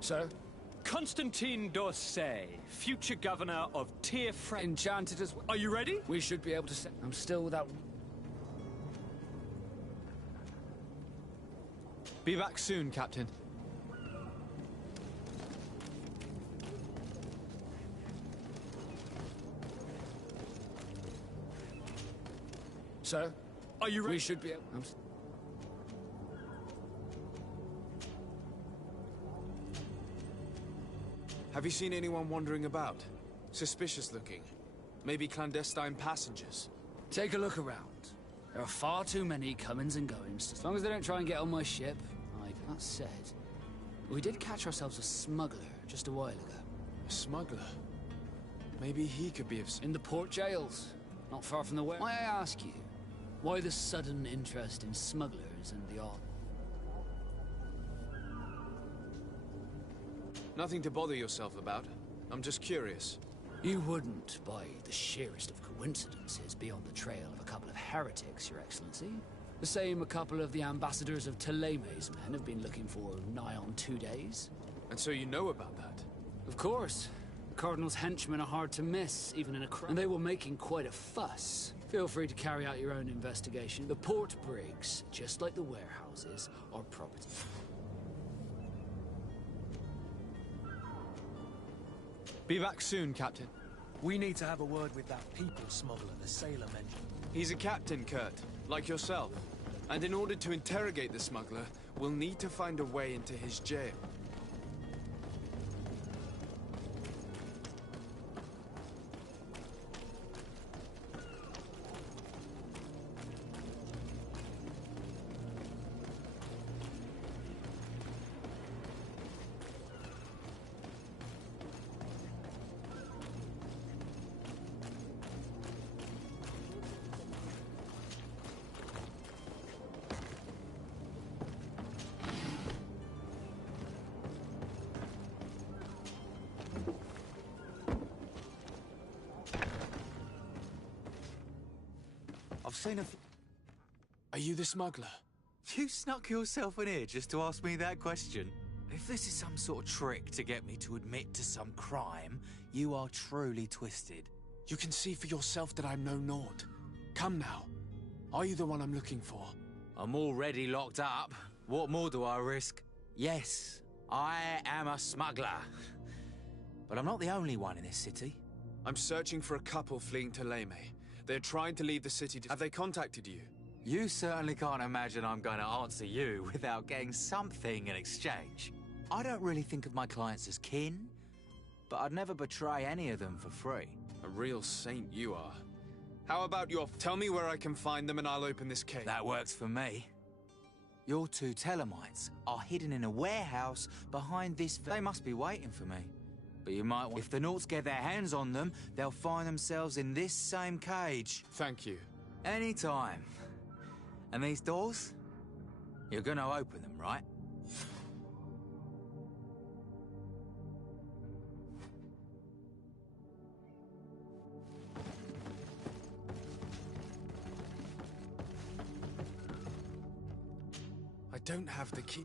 Sir? Constantine d'Orsay, future governor of Tyr Enchanted as well. Are you ready? We should be able to say... I'm still without... Be back soon, Captain. Sir? Are you ready? We should be able... Have you seen anyone wandering about? Suspicious looking. Maybe clandestine passengers. Take a look around. There are far too many comings and goings. As long as they don't try and get on my ship. That said, we did catch ourselves a smuggler just a while ago. A smuggler? Maybe he could be of... In the port jails, not far from the where. May I ask you, why the sudden interest in smugglers and the odd? Nothing to bother yourself about. I'm just curious. You wouldn't, by the sheerest of coincidences, be on the trail of a couple of heretics, Your Excellency. The same a couple of the ambassadors of Teleme's men have been looking for nigh on 2 days. And so you know about that? Of course. The Cardinal's henchmen are hard to miss, even in a crowd. And they were making quite a fuss. Feel free to carry out your own investigation. The port brigs, just like the warehouses, are property. Be back soon, Captain. We need to have a word with that people smuggler the sailor mentioned. He's a captain, Kurt, like yourself. And in order to interrogate the smuggler, we'll need to find a way into his jail. I've seen a... Are you the smuggler? You snuck yourself in here just to ask me that question? If this is some sort of trick to get me to admit to some crime, you are truly twisted. You can see for yourself that I'm no Nord. Come now. Are you the one I'm looking for? I'm already locked up. What more do I risk? Yes, I am a smuggler. But I'm not the only one in this city. I'm searching for a couple fleeing to Leme. They're trying to leave the city to... Have they contacted you? You certainly can't imagine I'm going to answer you without getting something in exchange. I don't really think of my clients as kin, but I'd never betray any of them for free. A real saint you are. How about your... Tell me where I can find them and I'll open this case. That works for me. Your two Telemites are hidden in a warehouse behind this... They must be waiting for me. But you might want... If the Nauts get their hands on them, they'll find themselves in this same cage. Thank you. Anytime. And these doors? You're gonna open them, right? I don't have the key.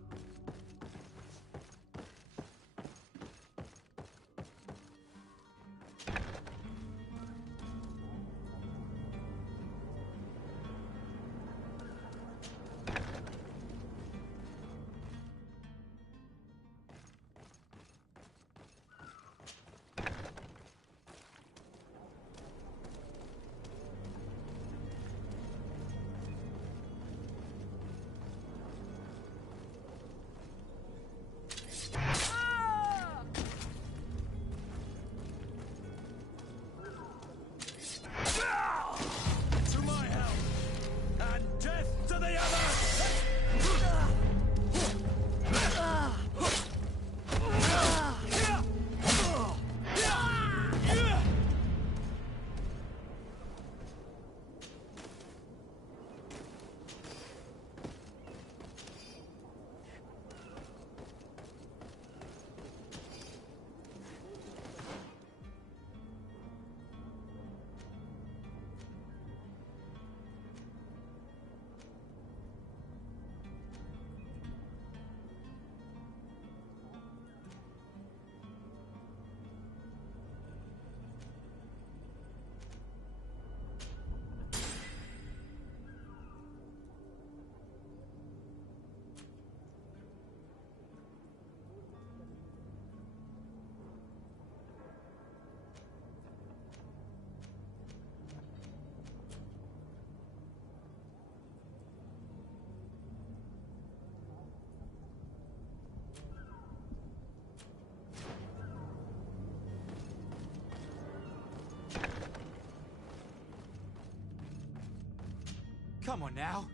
Come on now.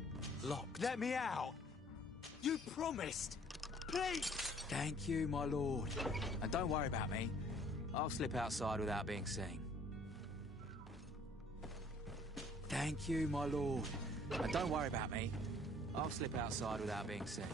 Locked. Let me out. You promised. Please. Thank you, my lord. And don't worry about me. I'll slip outside without being seen. Thank you, my lord. And don't worry about me. I'll slip outside without being seen.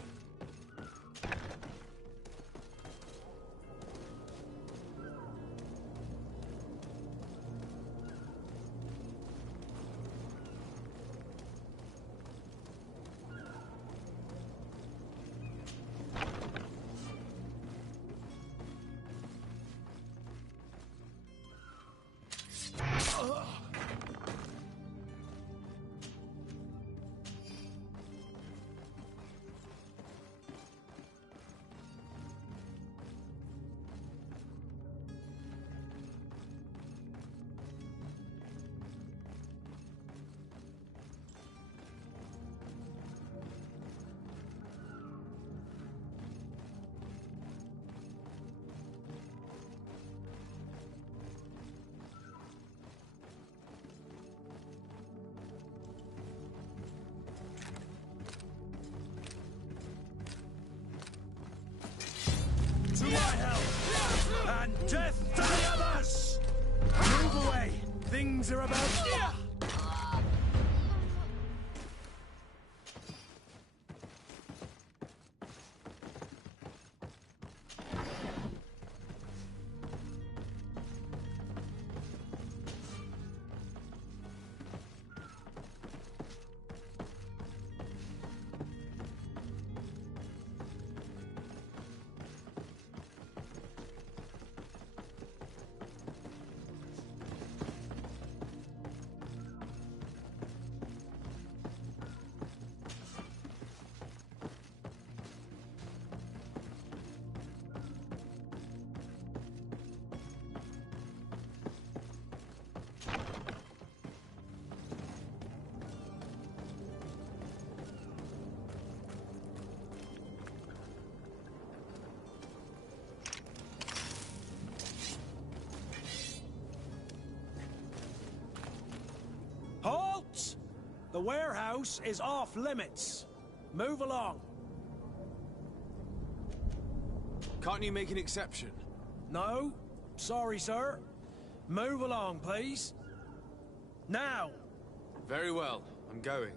To my help! And death to the others! Move away! Things are about... Halt! The warehouse is off limits. Move along. Can't you make an exception? No. Sorry, sir. Move along, please. Now! Very well. I'm going.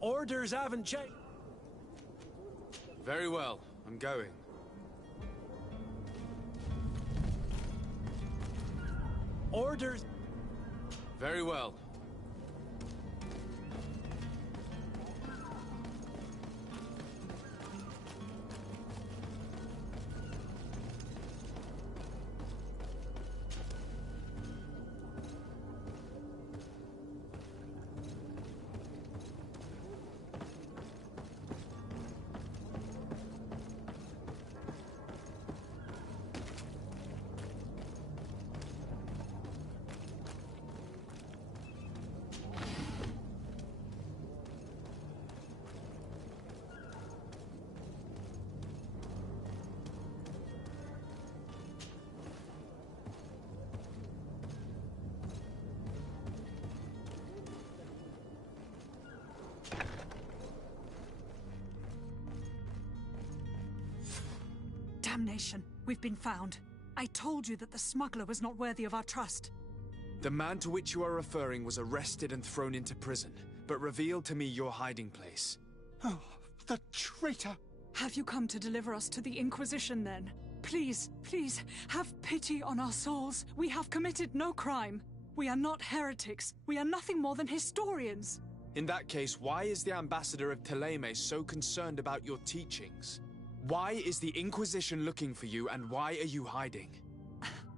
Orders haven't changed. Very well. I'm going. Orders... Very well. Damnation! We've been found. I told you that the smuggler was not worthy of our trust. The man to which you are referring was arrested and thrown into prison, but revealed to me your hiding place. Oh, the traitor! Have you come to deliver us to the Inquisition, then? Please, please, have pity on our souls. We have committed no crime. We are not heretics. We are nothing more than historians. In that case, why is the ambassador of Thélème so concerned about your teachings? Why is the Inquisition looking for you, and why are you hiding?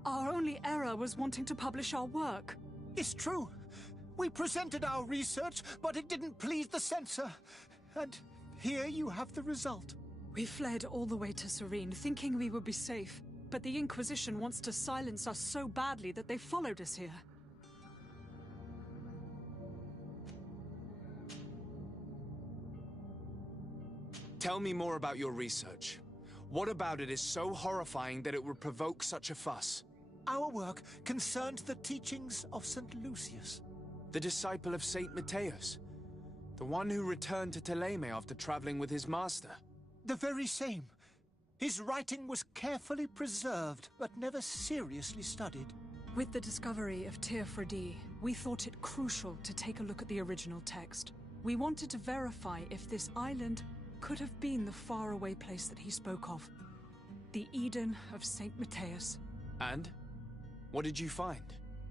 Our only error was wanting to publish our work. It's true. We presented our research, but it didn't please the censor. And here you have the result. We fled all the way to Serene, thinking we would be safe. But the Inquisition wants to silence us so badly that they followed us here. Tell me more about your research. What about it is so horrifying that it would provoke such a fuss? Our work concerned the teachings of St. Lucius. The disciple of Saint Matthias? The one who returned to Thélème after traveling with his master? The very same. His writing was carefully preserved, but never seriously studied. With the discovery of Teofredi, we thought it crucial to take a look at the original text. We wanted to verify if this island could have been the faraway place that he spoke of. The Eden of Saint Matthias. And? What did you find?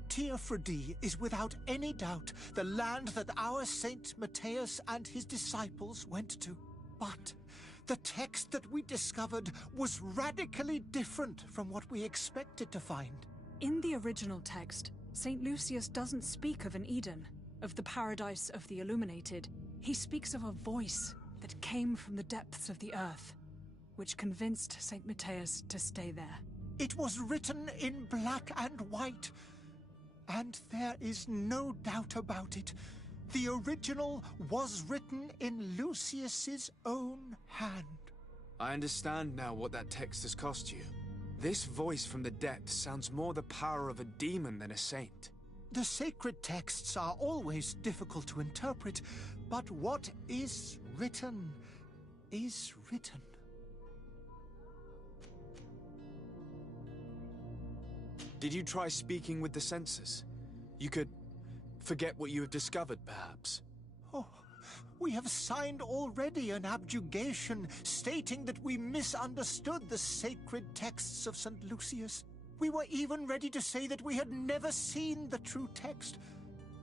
Teofredi is without any doubt the land that our Saint Matthias and his disciples went to. But the text that we discovered was radically different from what we expected to find. In the original text, St. Lucius doesn't speak of an Eden, of the paradise of the illuminated. He speaks of a voice that came from the depths of the earth, which convinced St. Matthias to stay there. It was written in black and white, and there is no doubt about it. The original was written in Lucius's own hand. I understand now what that text has cost you. This voice from the depths sounds more the power of a demon than a saint. The sacred texts are always difficult to interpret, but what is written is written. Did you try speaking with the censors? You could forget what you have discovered, perhaps. Oh, we have signed already an abjugation stating that we misunderstood the sacred texts of St. Lucius. We were even ready to say that we had never seen the true text,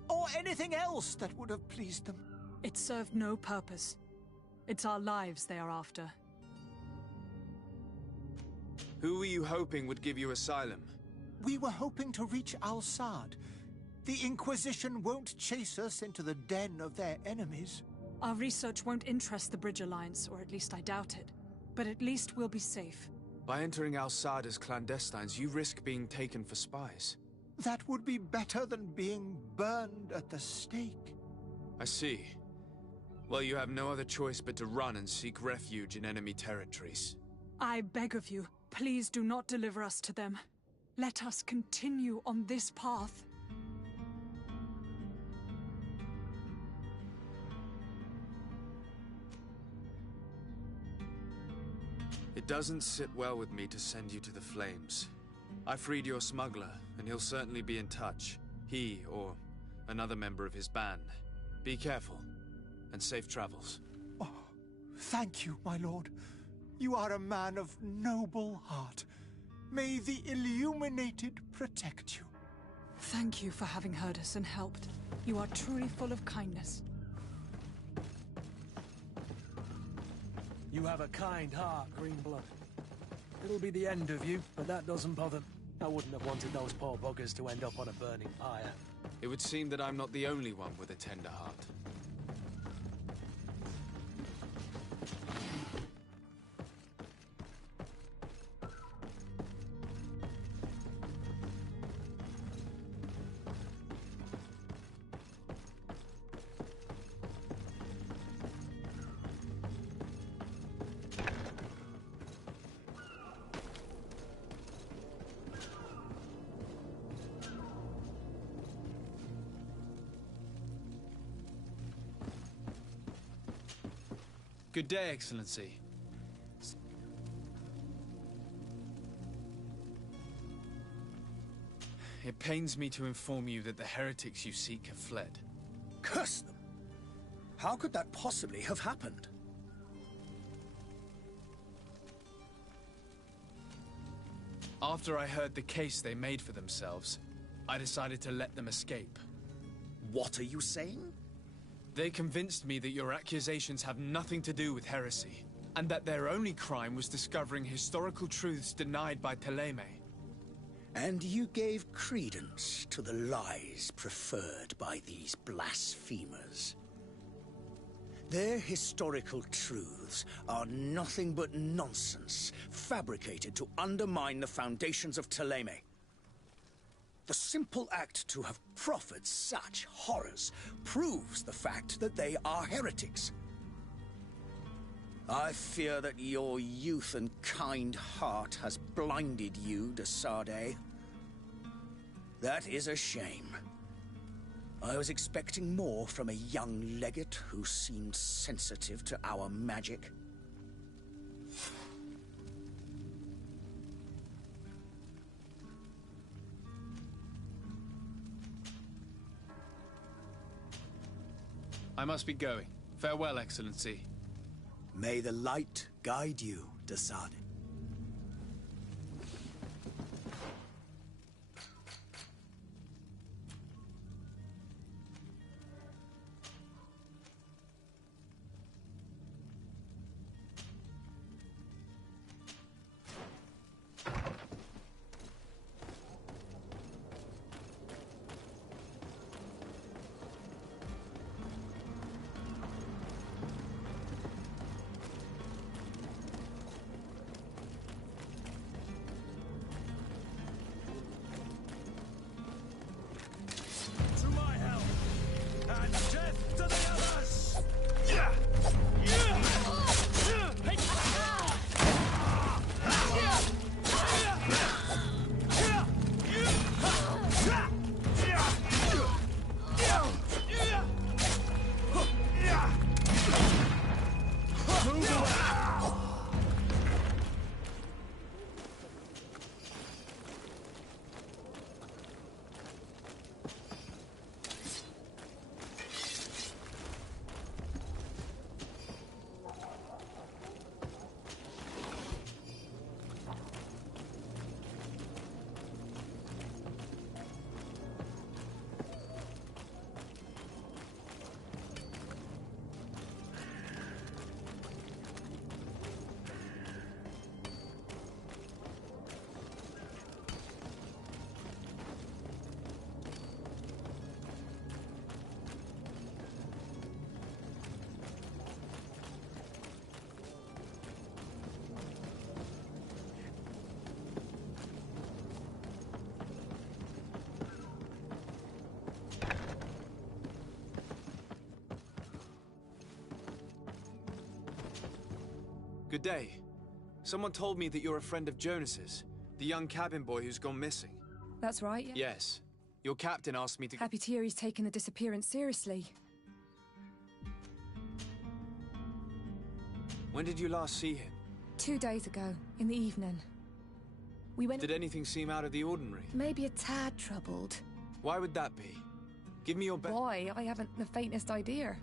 or anything else that would have pleased them. It served no purpose. It's our lives they are after. Who were you hoping would give you asylum? We were hoping to reach Al-Sad. The Inquisition won't chase us into the den of their enemies. Our research won't interest the Bridge Alliance, or at least I doubt it. But at least we'll be safe. By entering Al-Sad as clandestines, you risk being taken for spies. That would be better than being burned at the stake. I see. Well, you have no other choice but to run and seek refuge in enemy territories. I beg of you, please do not deliver us to them. Let us continue on this path. It doesn't sit well with me to send you to the flames. I freed your smuggler, and he'll certainly be in touch. He, or another member of his band. Be careful, and safe travels. Oh, thank you, my lord. You are a man of noble heart. May the Illuminated protect you. Thank you for having heard us and helped. You are truly full of kindness. You have a kind heart, Greenblood. It'll be the end of you, but that doesn't bother me. I wouldn't have wanted those poor buggers to end up on a burning pyre. It would seem that I'm not the only one with a tender heart. Good day, Excellency. It pains me to inform you that the heretics you seek have fled. Curse them! How could that possibly have happened? After I heard the case they made for themselves, I decided to let them escape. What are you saying? They convinced me that your accusations have nothing to do with heresy, and that their only crime was discovering historical truths denied by Thélème. And you gave credence to the lies preferred by these blasphemers. Their historical truths are nothing but nonsense, fabricated to undermine the foundations of Thélème. The simple act to have proffered such horrors proves the fact that they are heretics. I fear that your youth and kind heart has blinded you, de Sade. That is a shame. I was expecting more from a young legate who seemed sensitive to our magic. I must be going. Farewell, Excellency. May the light guide you, de Sade. Good day. Someone told me that you're a friend of Jonas's, the young cabin boy who's gone missing. That's right, yeah. Yes. Your captain asked me to... Happy to hear he's taken the disappearance seriously. When did you last see him? 2 days ago, in the evening. We went... Did anything seem out of the ordinary? Maybe a tad troubled. Why would that be? Give me your best... Why? I haven't the faintest idea.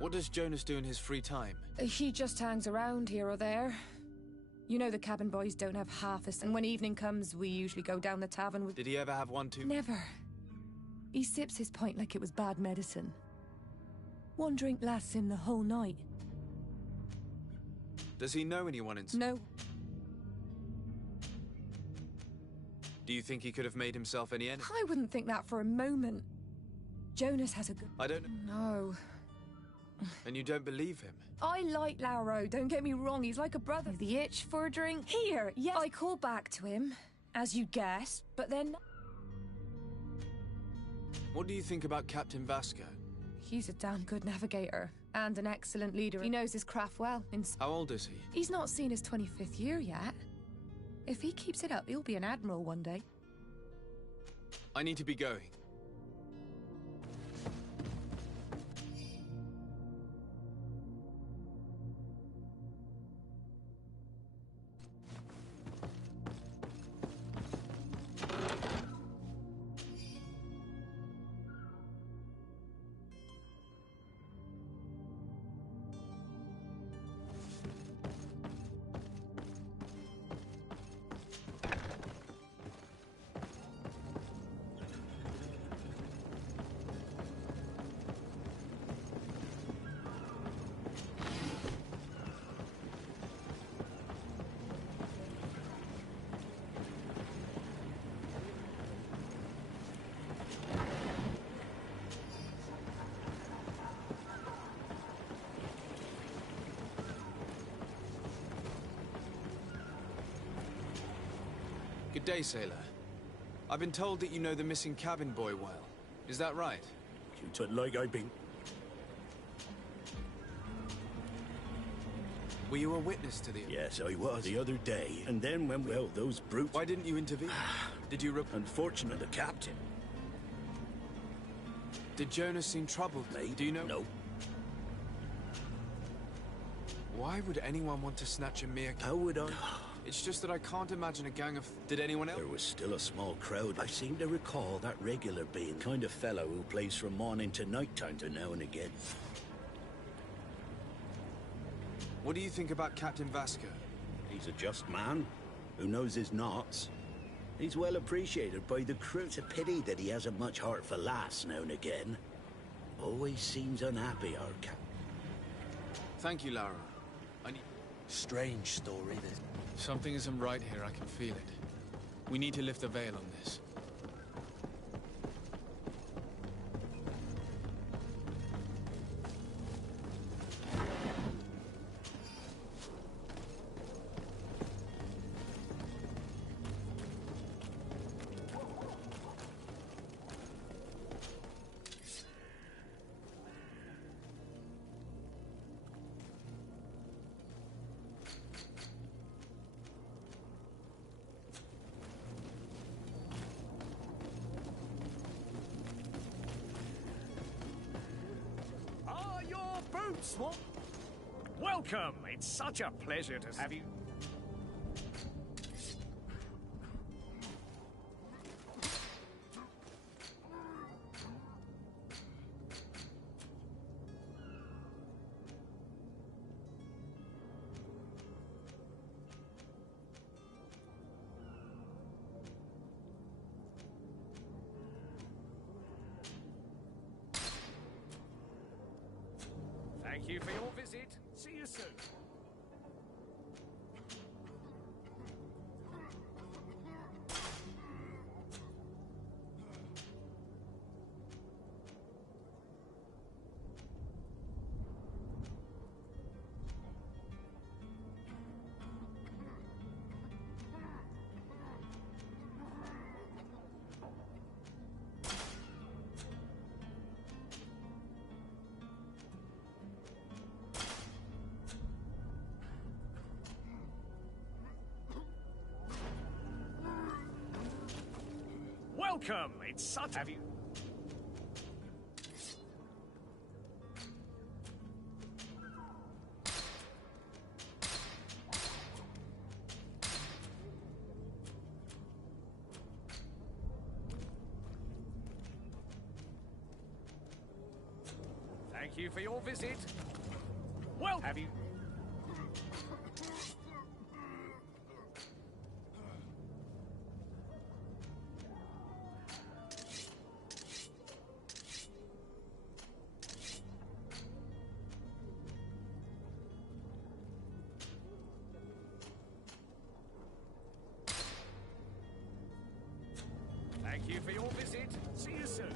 What does Jonas do in his free time? He just hangs around here or there. You know the cabin boys don't have half a... And when evening comes, we usually go down the tavern with... Did he ever have one too? Never. He sips his pint like it was bad medicine. One drink lasts him the whole night. Does he know anyone in... No. Do you think he could have made himself any enemy? I wouldn't think that for a moment. Jonas has a good... I don't... No. And you don't believe him? I like Lauro, don't get me wrong, he's like a brother. The itch for a drink? Here, yes. I call back to him, as you guessed, but then... What do you think about Captain Vasco? He's a damn good navigator, and an excellent leader. He knows his craft well. How old is he? He's not seen his 25th year yet. If he keeps it up, he'll be an admiral one day. I need to be going. Good day, sailor. I've been told that you know the missing cabin boy well. Is that right? You took like I've been... Were you a witness to the... Yes, I was the other day. And then when, well, those brutes... Why didn't you intervene? Did you... Unfortunately, the captain. Did Jonas seem troubled? Mate, do you know? No. Why would anyone want to snatch a mere... How would I? It's just that I can't imagine a gang of... Did anyone else? There was still a small crowd. I seem to recall that regular being kind of fellow who plays from morning to night time to now and again. What do you think about Captain Vasco? He's a just man who knows his knots. He's well appreciated by the crew. It's a pity that he hasn't much heart for laughs now and again. Always seems unhappy, our cap. Thank you, Lara. I need... Strange story, this. Something isn't right here, I can feel it. We need to lift the veil on this. Welcome! It's such a pleasure to have you. Thank you for your visit. See you soon. Welcome! It's such... Have you... Thank you for your visit. Well, have you... Thank you for your visit. See you soon.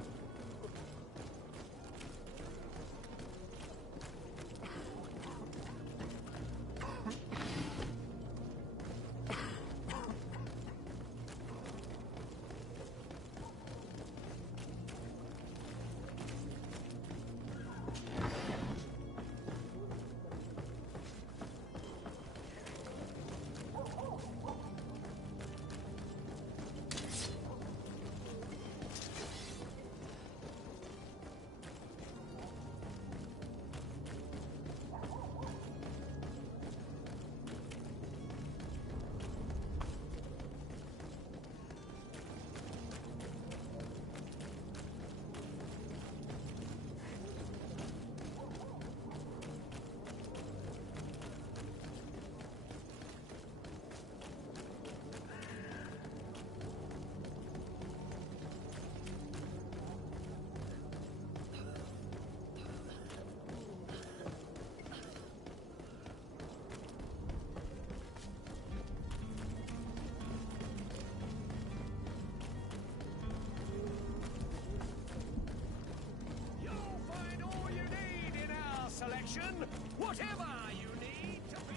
Selection, whatever you need to be.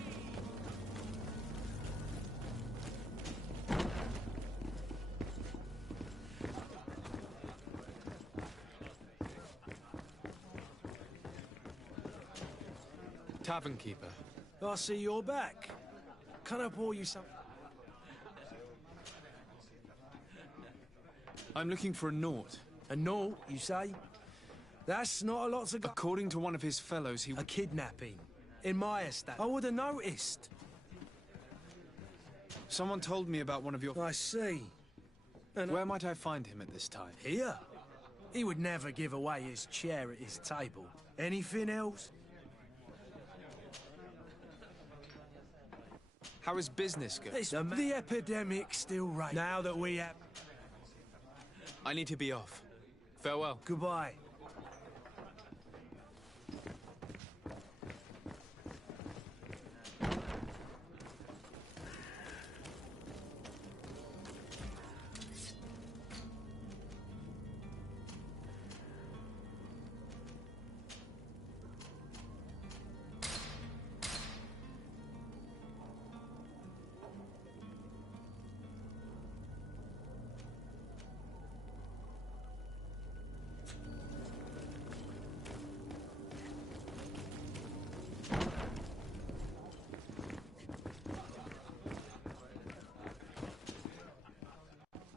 Tavern keeper. I see you're back. Can I pour you some? I'm looking for a Naut. A Naut, you say? That's not a lot to go... According to one of his fellows, he... A kidnapping. In my estate. I would have noticed. Someone told me about one of your... I see. And where might I find him at this time? Here? He would never give away his chair at his table. Anything else? How is business going? The epidemic still rages. Now that we have... I need to be off. Farewell. Goodbye.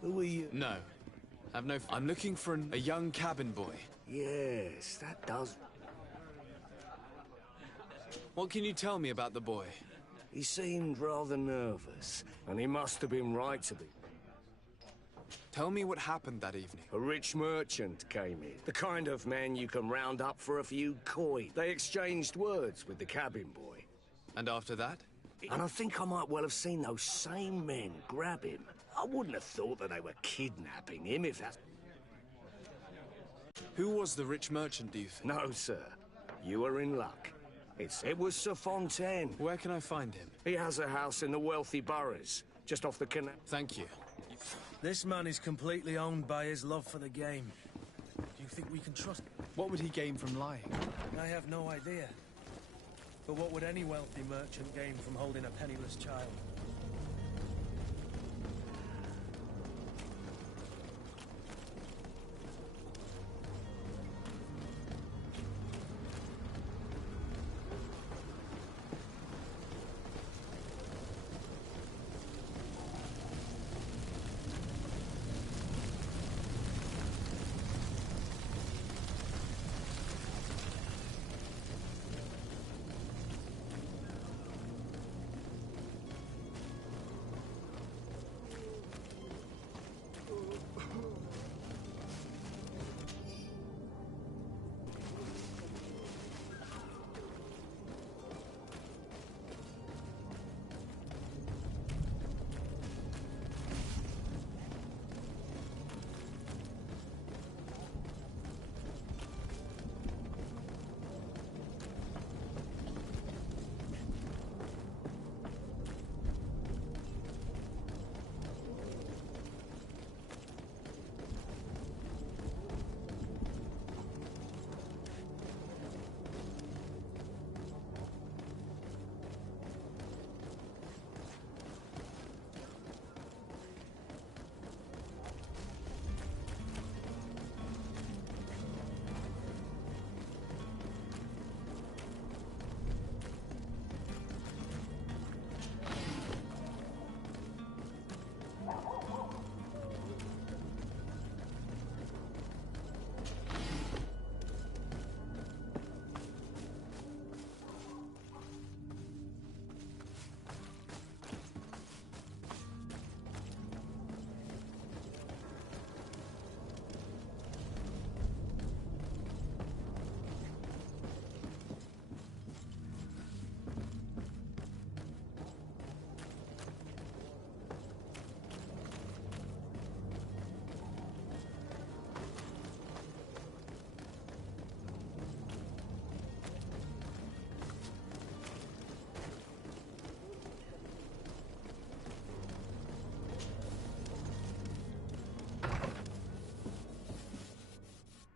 Who are you? No. I've no... I'm looking for a young cabin boy. Yes, that does... What can you tell me about the boy? He seemed rather nervous, and he must have been right to be. Tell me what happened that evening. A rich merchant came in. The kind of man you can round up for a few coin. They exchanged words with the cabin boy. And after that? And I think I might well have seen those same men grab him. I wouldn't have thought that they were kidnapping him if that's... Who was the rich merchant, do you think? No, sir. You are in luck. It was Sir Fontaine. Where can I find him? He has a house in the wealthy boroughs, just off the canal. Thank you. This man is completely owned by his love for the game. Do you think we can trust him? What would he gain from lying? I have no idea. But what would any wealthy merchant gain from holding a penniless child?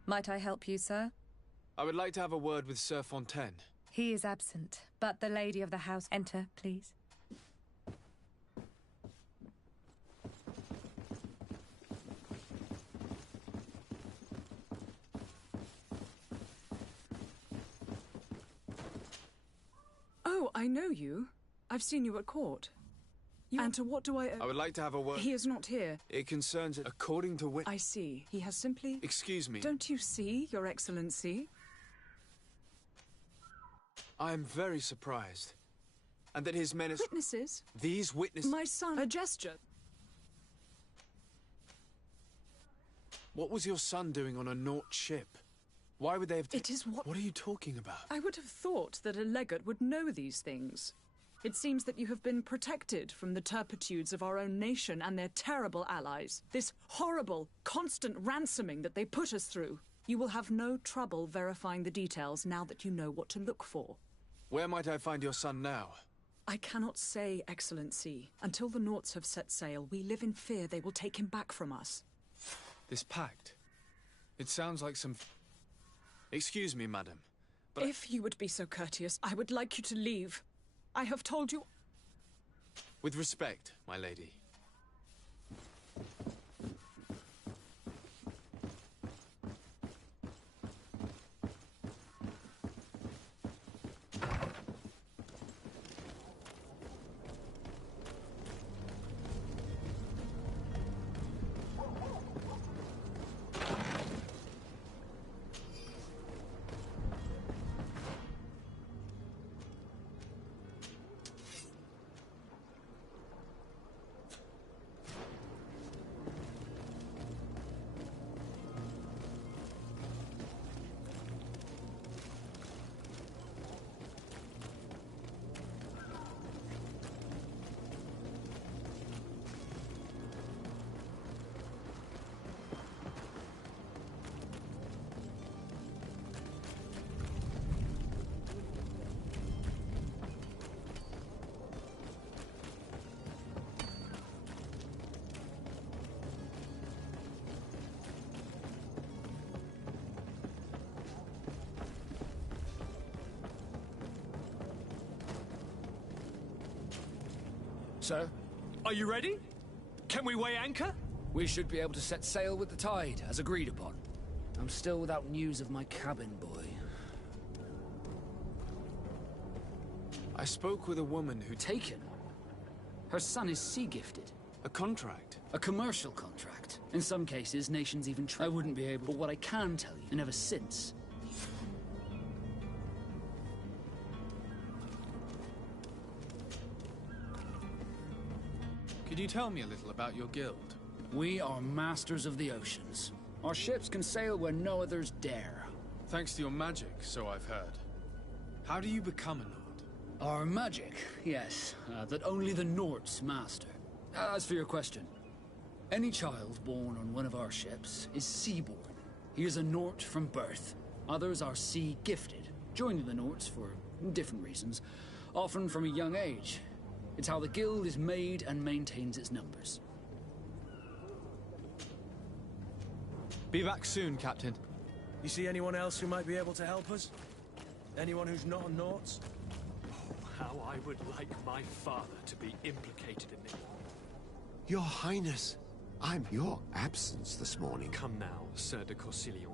Might I help you, sir? I would like to have a word with Sir Fontaine. He is absent, but the lady of the house... Enter, please. Oh, I know you. I've seen you at court. And to what do I... I would like to have a word. He is not here. It concerns it. According to I see. He has simply... Excuse me. Don't you see, Your Excellency? I am very surprised. And that his men... Witnesses? These witnesses... My son... A gesture. What was your son doing on a Nort ship? Why would they have... It is what... What are you talking about? I would have thought that a legate would know these things. It seems that you have been protected from the turpitudes of our own nation and their terrible allies. This horrible, constant ransoming that they put us through. You will have no trouble verifying the details now that you know what to look for. Where might I find your son now? I cannot say, Excellency. Until the Norts have set sail, we live in fear they will take him back from us. This pact. It sounds like some... Excuse me, madam, but... If you would be so courteous, I would like you to leave. I have told you... With respect, my lady. Sir? Are you ready? Can we weigh anchor? We should be able to set sail with the tide, as agreed upon. I'm still without news of my cabin boy. I spoke with a woman who... Taken? Her son is sea-gifted. A contract? A commercial contract. In some cases, nations even I wouldn't be able... But what I can tell you, and ever since... Could you tell me a little about your guild? We are masters of the oceans. Our ships can sail where no others dare. Thanks to your magic, so I've heard. How do you become a Nord? Our magic, yes, that only the Norts master. As for your question, any child born on one of our ships is sea-born. He is a Nort from birth. Others are sea-gifted, joining the Norts for different reasons, often from a young age. It's how the guild is made and maintains its numbers. Be back soon, Captain. You see anyone else who might be able to help us? Anyone who's not a Norts? Oh, how I would like my father to be implicated in this. Your Highness, I'm your absence this morning. Come now, Sir de Corsilion.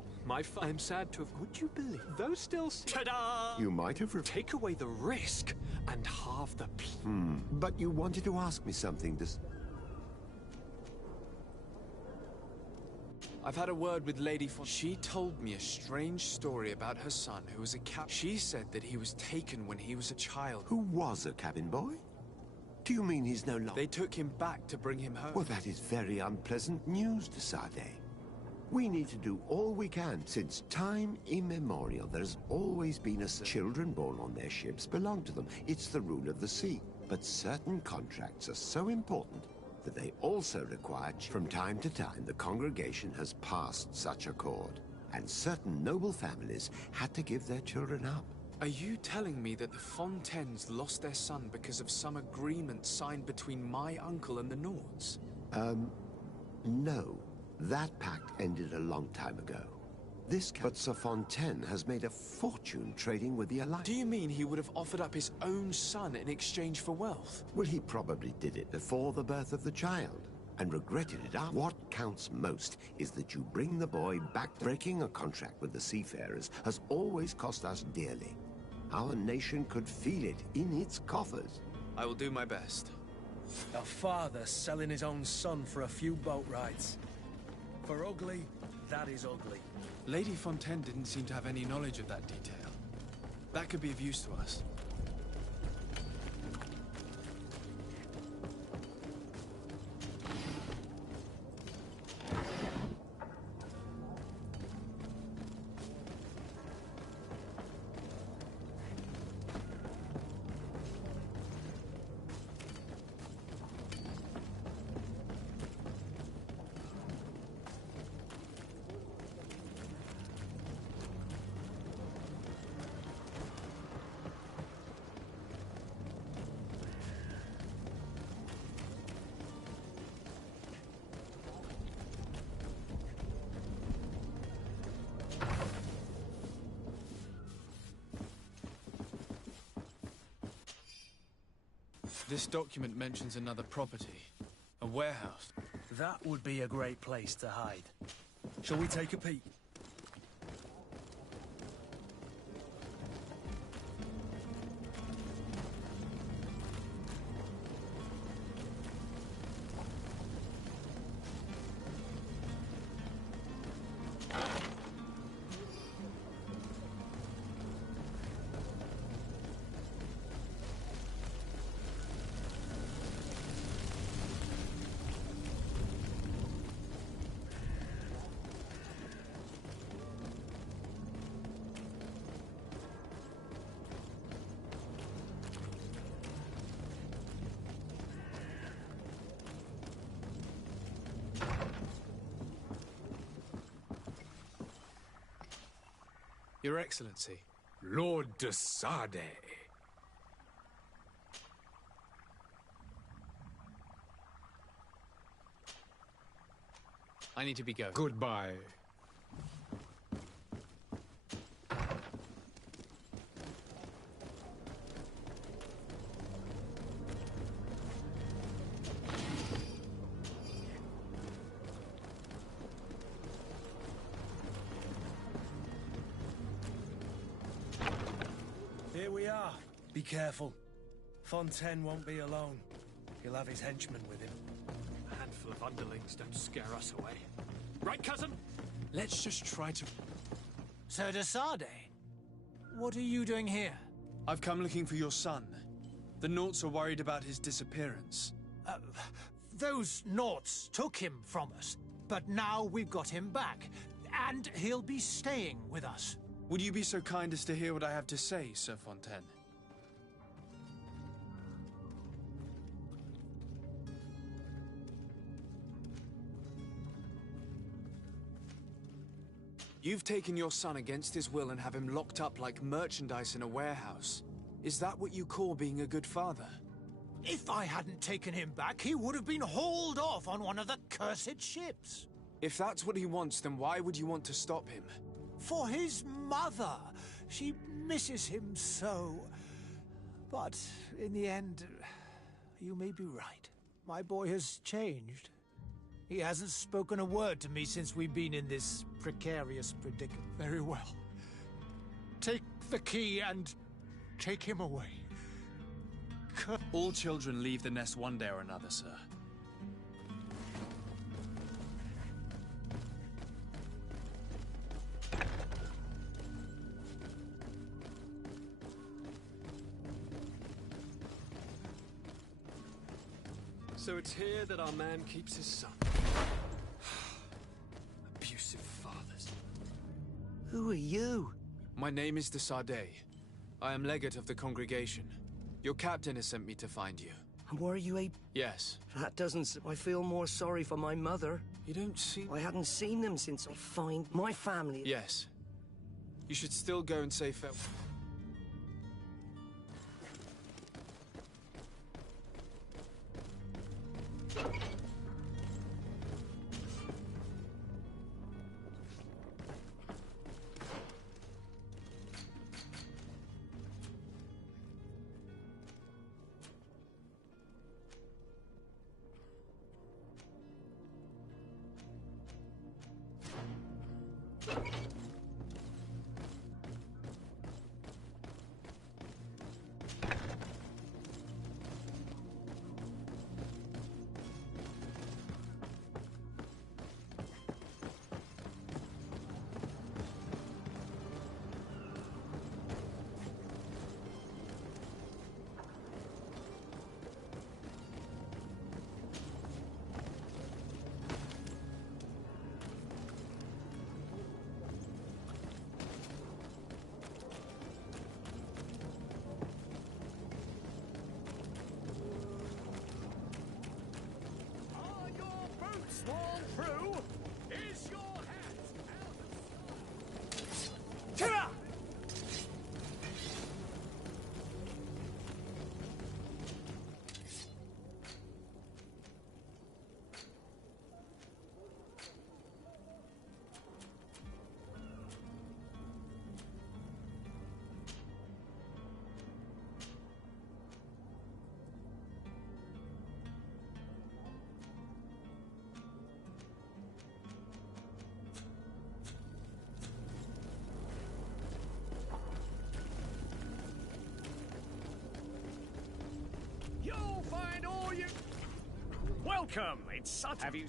I'm sad to have... Would you believe? Those still... Ta-da! You might have... Take away the risk and halve the... But you wanted to ask me something this... I've had a word with Lady Fon... She told me a strange story about her son who was a cap... She said that he was taken when he was a child. Who was a cabin boy? Do you mean he's no longer... They took him back to bring him home. Well, that is very unpleasant news, de Sade. We need to do all we can. Since time immemorial, there's always been a... Children born on their ships belong to them. It's the rule of the sea. But certain contracts are so important that they also require... From time to time, the congregation has passed such accord, and certain noble families had to give their children up. Are you telling me that the Fontaines lost their son because of some agreement signed between my uncle and the Nords? No. That pact ended a long time ago. But Sir Fontaine has made a fortune trading with the Alliance. Do you mean he would have offered up his own son in exchange for wealth? Well, he probably did it before the birth of the child, and regretted it after. What counts most is that you bring the boy back. Breaking a contract with the seafarers has always cost us dearly. our nation could feel it in its coffers. I will do my best. A father selling his own son for a few boat rides. For ugly, that is ugly. Lady Fontaine didn't seem to have any knowledge of that detail. That could be of use to us. This document mentions another property. A warehouse. That would be a great place to hide. Shall we take a peek? Your Excellency. Lord de Sade. I need to be going. Goodbye. Here we are. Be careful. Fontaine won't be alone. He'll have his henchmen with him. A handful of underlings don't scare us away. Right, cousin? Let's just try to... Sir de Sade, what are you doing here? I've come looking for your son. The Naughts are worried about his disappearance. Those Naughts took him from us, but now we've got him back, and he'll be staying with us. Would you be so kind as to hear what I have to say, Sir Fontaine? You've taken your son against his will and have him locked up like merchandise in a warehouse. Is that what you call being a good father? If I hadn't taken him back, he would have been hauled off on one of the cursed ships. If that's what he wants, then why would you want to stop him? For his mother. She misses him so. But in the end, you may be right. My boy has changed. He hasn't spoken a word to me since we've been in this precarious predicament. Very well. Take the key and take him away. All children leave the nest one day or another, sir. So it's here that our man keeps his son. Abusive fathers. Who are you? My name is de Sade. I am legate of the congregation. Your captain has sent me to find you. And were you a... Yes. That doesn't... I feel more sorry for my mother. You don't see... I hadn't seen them since I find my family. Yes. You should still go and say farewell. small crew, is your hat out of... You'll find all you... Welcome! It's such... Have you...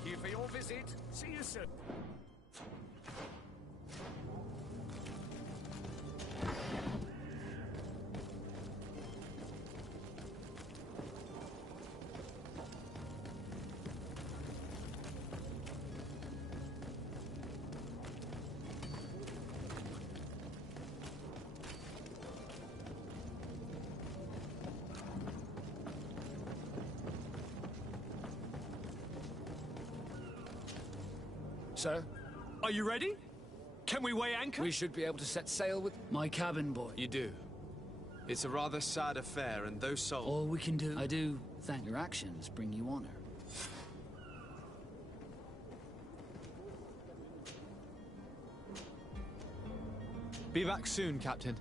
Thank you for your visit. See you soon. Sir? Are you ready? Can we weigh anchor? We should be able to set sail with my cabin boy. You do. It's a rather sad affair, and those souls... All we can do... I do thank your actions bring you honor. Be back soon, Captain.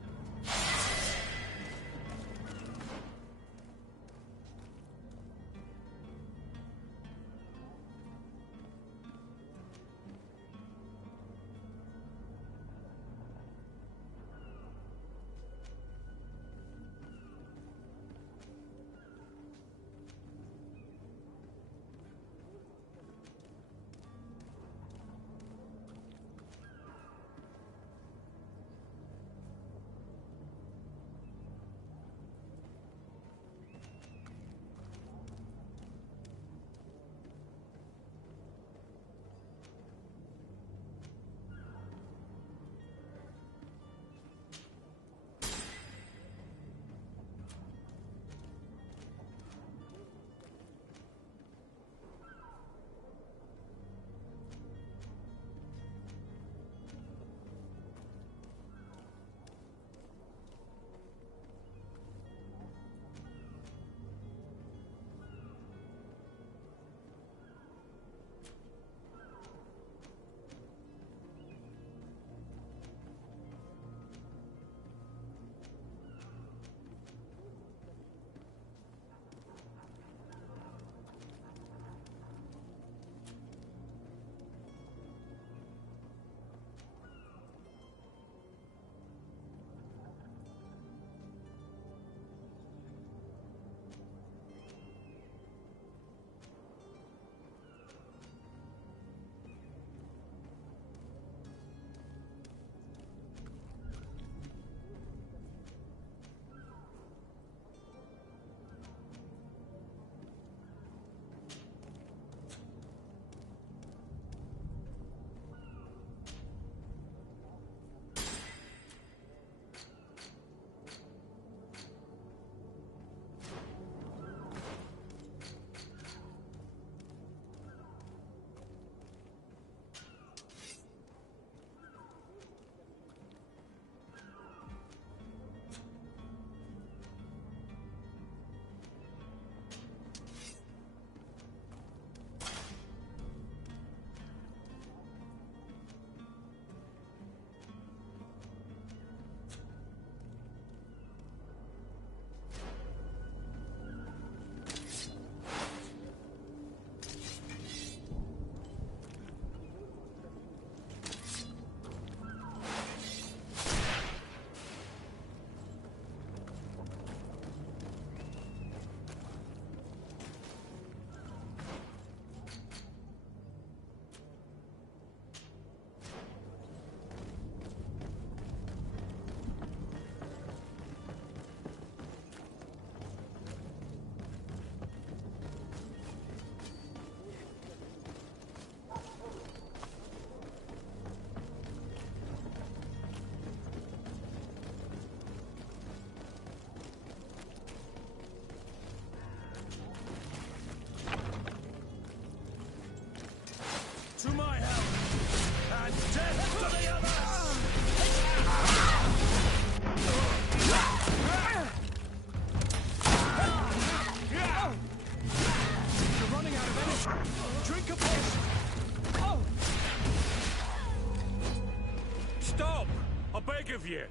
you?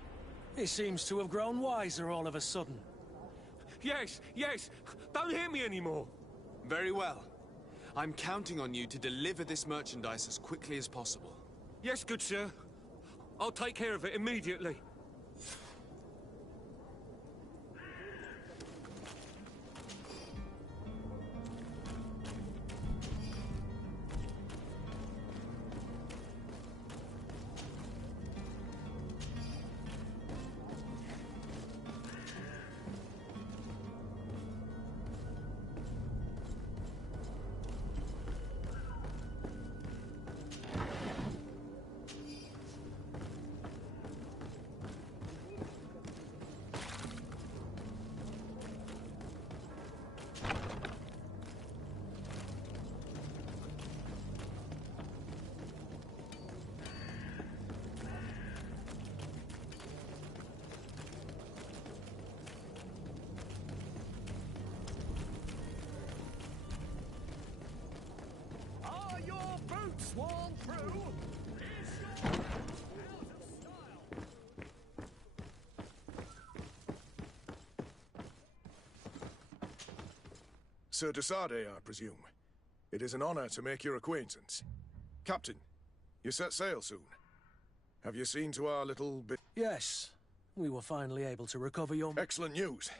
He seems to have grown wiser all of a sudden. Yes, yes. Don't hit me anymore. Very well. I'm counting on you to deliver this merchandise as quickly as possible. Yes, good sir. I'll take care of it immediately. Are your boots worn through? Sir Desade, I presume. It is an honor to make your acquaintance. Captain, you set sail soon. Have you seen to our little bit? Yes. We were finally able to recover your... Excellent news.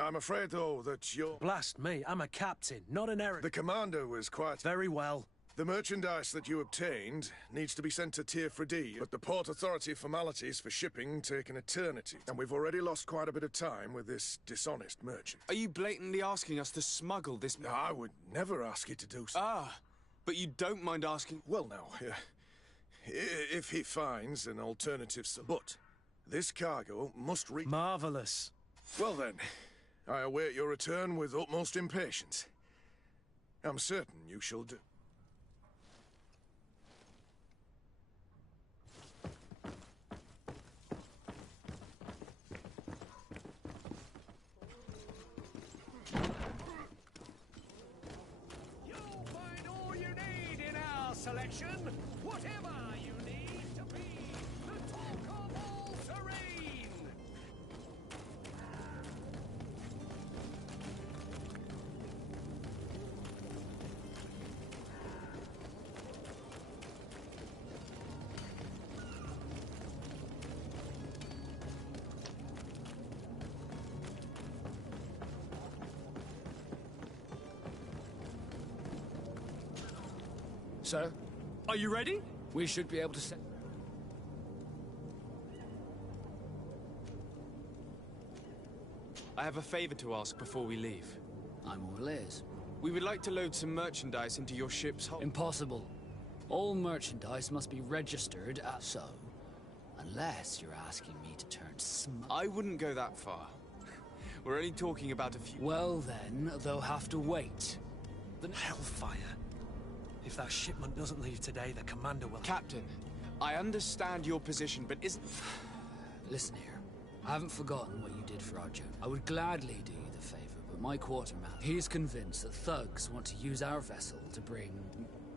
I'm afraid, though, that you're... Blast me, I'm a captain, not an errand. The commander was quite... Very well. The merchandise that you obtained needs to be sent to Tier 4D, but the Port Authority formalities for shipping take an eternity. And we've already lost quite a bit of time with this dishonest merchant. Are you blatantly asking us to smuggle this... I would never ask you to do so. Ah, but you don't mind asking... Well, now, if he finds an alternative... But this cargo must reach... Marvelous. Well then, I await your return with utmost impatience. I'm certain you shall do. Selection, whatever you need to be the talk of all terrain. So, are you ready? We should be able to set... I have a favor to ask before we leave. I'm all ears. We would like to load some merchandise into your ship's hull. Impossible. All merchandise must be registered at... So, unless you're asking me to turn I wouldn't go that far. We're only talking about a few... Well then, they'll have to wait. Hellfire. If that shipment doesn't leave today, the commander will... Captain, I understand your position, but isn't... Listen here. I haven't forgotten what you did for our journey. I would gladly do you the favor, but my quartermaster, he's convinced that thugs want to use our vessel to bring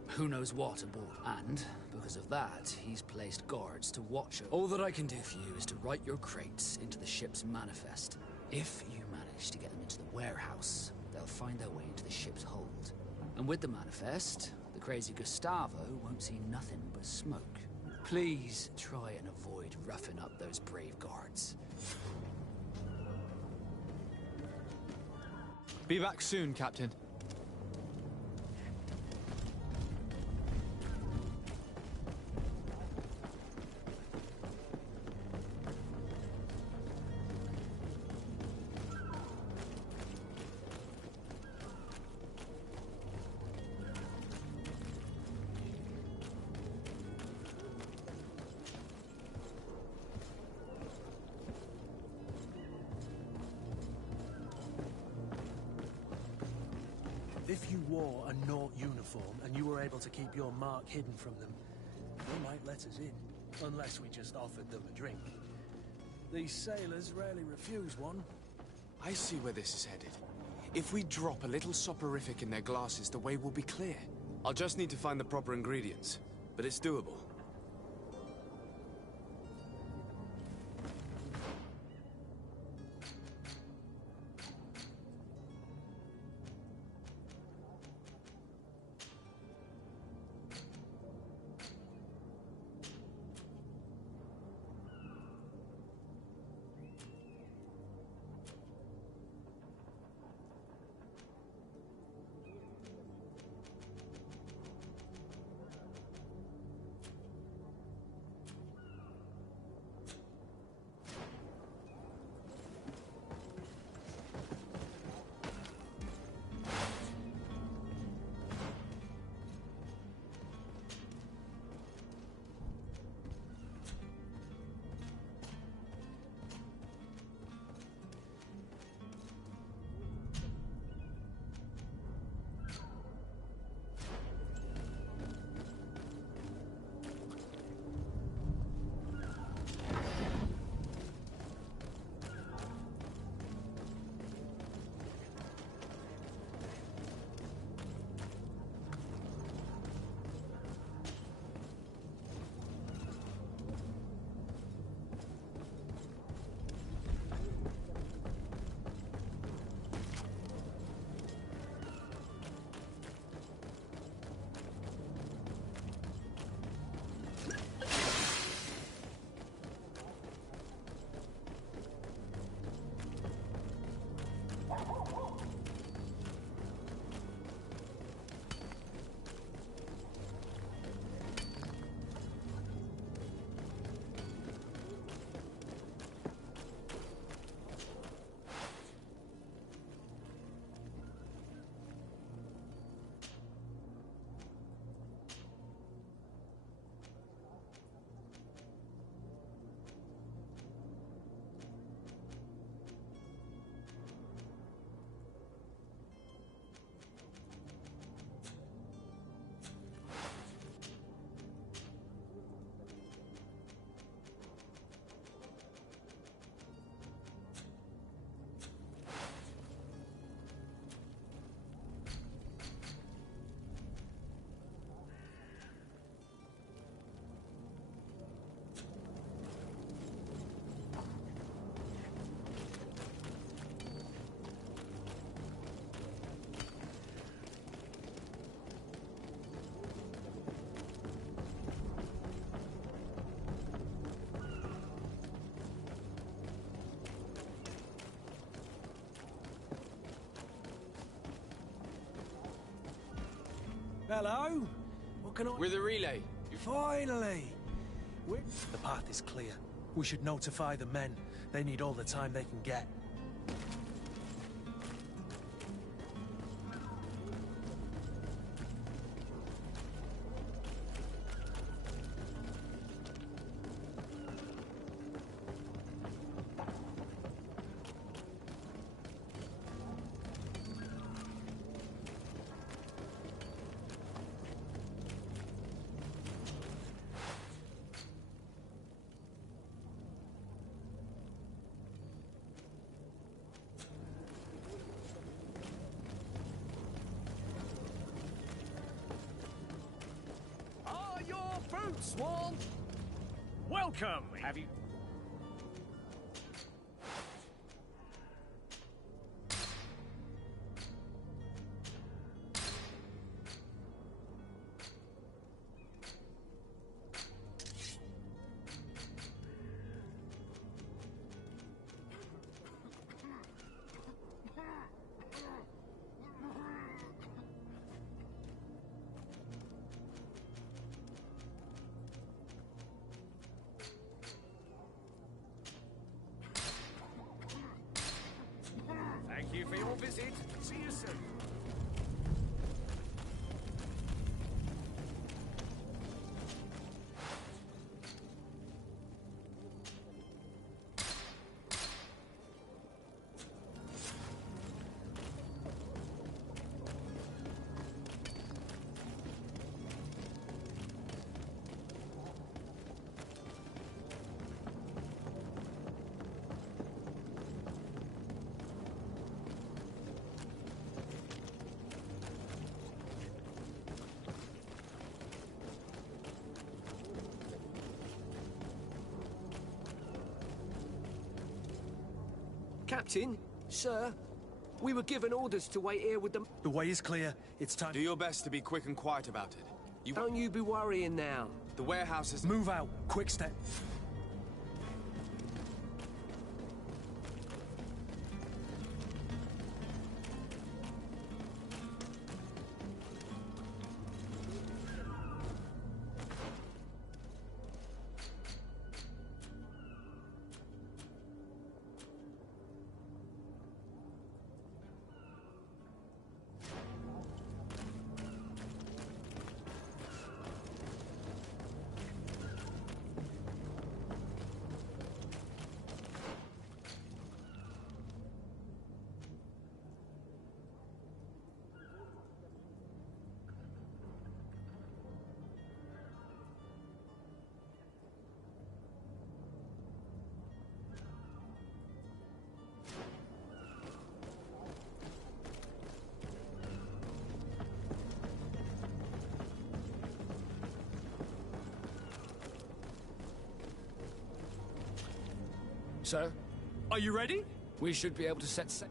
who knows what aboard. And, because of that, he's placed guards to watch over. All that I can do for you is to write your crates into the ship's manifest. If you manage to get them into the warehouse, they'll find their way into the ship's hold. And with the manifest, the crazy Gustavo won't see nothing but smoke. Please try and avoid roughing up those brave guards. Be back soon, Captain. If you wore a Naut uniform and you were able to keep your mark hidden from them, they might let us in, unless we just offered them a drink. These sailors rarely refuse one. I see where this is headed. If we drop a little soporific in their glasses, the way will be clear. I'll just need to find the proper ingredients, but it's doable. Hello? What can I... With a relay. Finally! The path is clear. We should notify the men. They need all the time they can get. Swarm! Welcome! Have you... Thank you for your visit. See you soon. Captain, sir, we were given orders to wait here with them. The way is clear. It's time... Do your best to be quick and quiet about it. Don't you be worrying now. The warehouse is... Move out. Quick step. Sir? Are you ready? We should be able to set sail.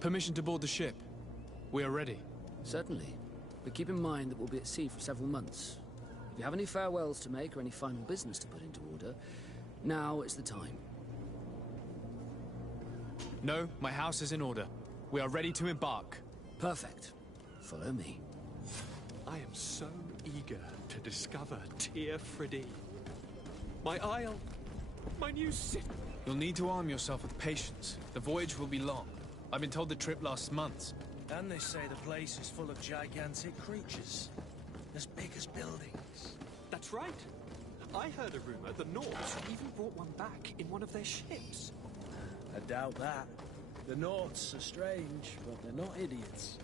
Permission to board the ship. We are ready. Certainly. But keep in mind that we'll be at sea for several months. If you have any farewells to make or any final business to put into order, now is the time. No, my house is in order. We are ready to embark. Perfect. Follow me. I am so eager to discover Teer Fridee. My isle, my new city. You'll need to arm yourself with patience. The voyage will be long. I've been told the trip lasts months. And they say the place is full of gigantic creatures. As big as buildings. That's right. I heard a rumor the Nords even brought one back in one of their ships. I doubt that. The Nords are strange, but they're not idiots.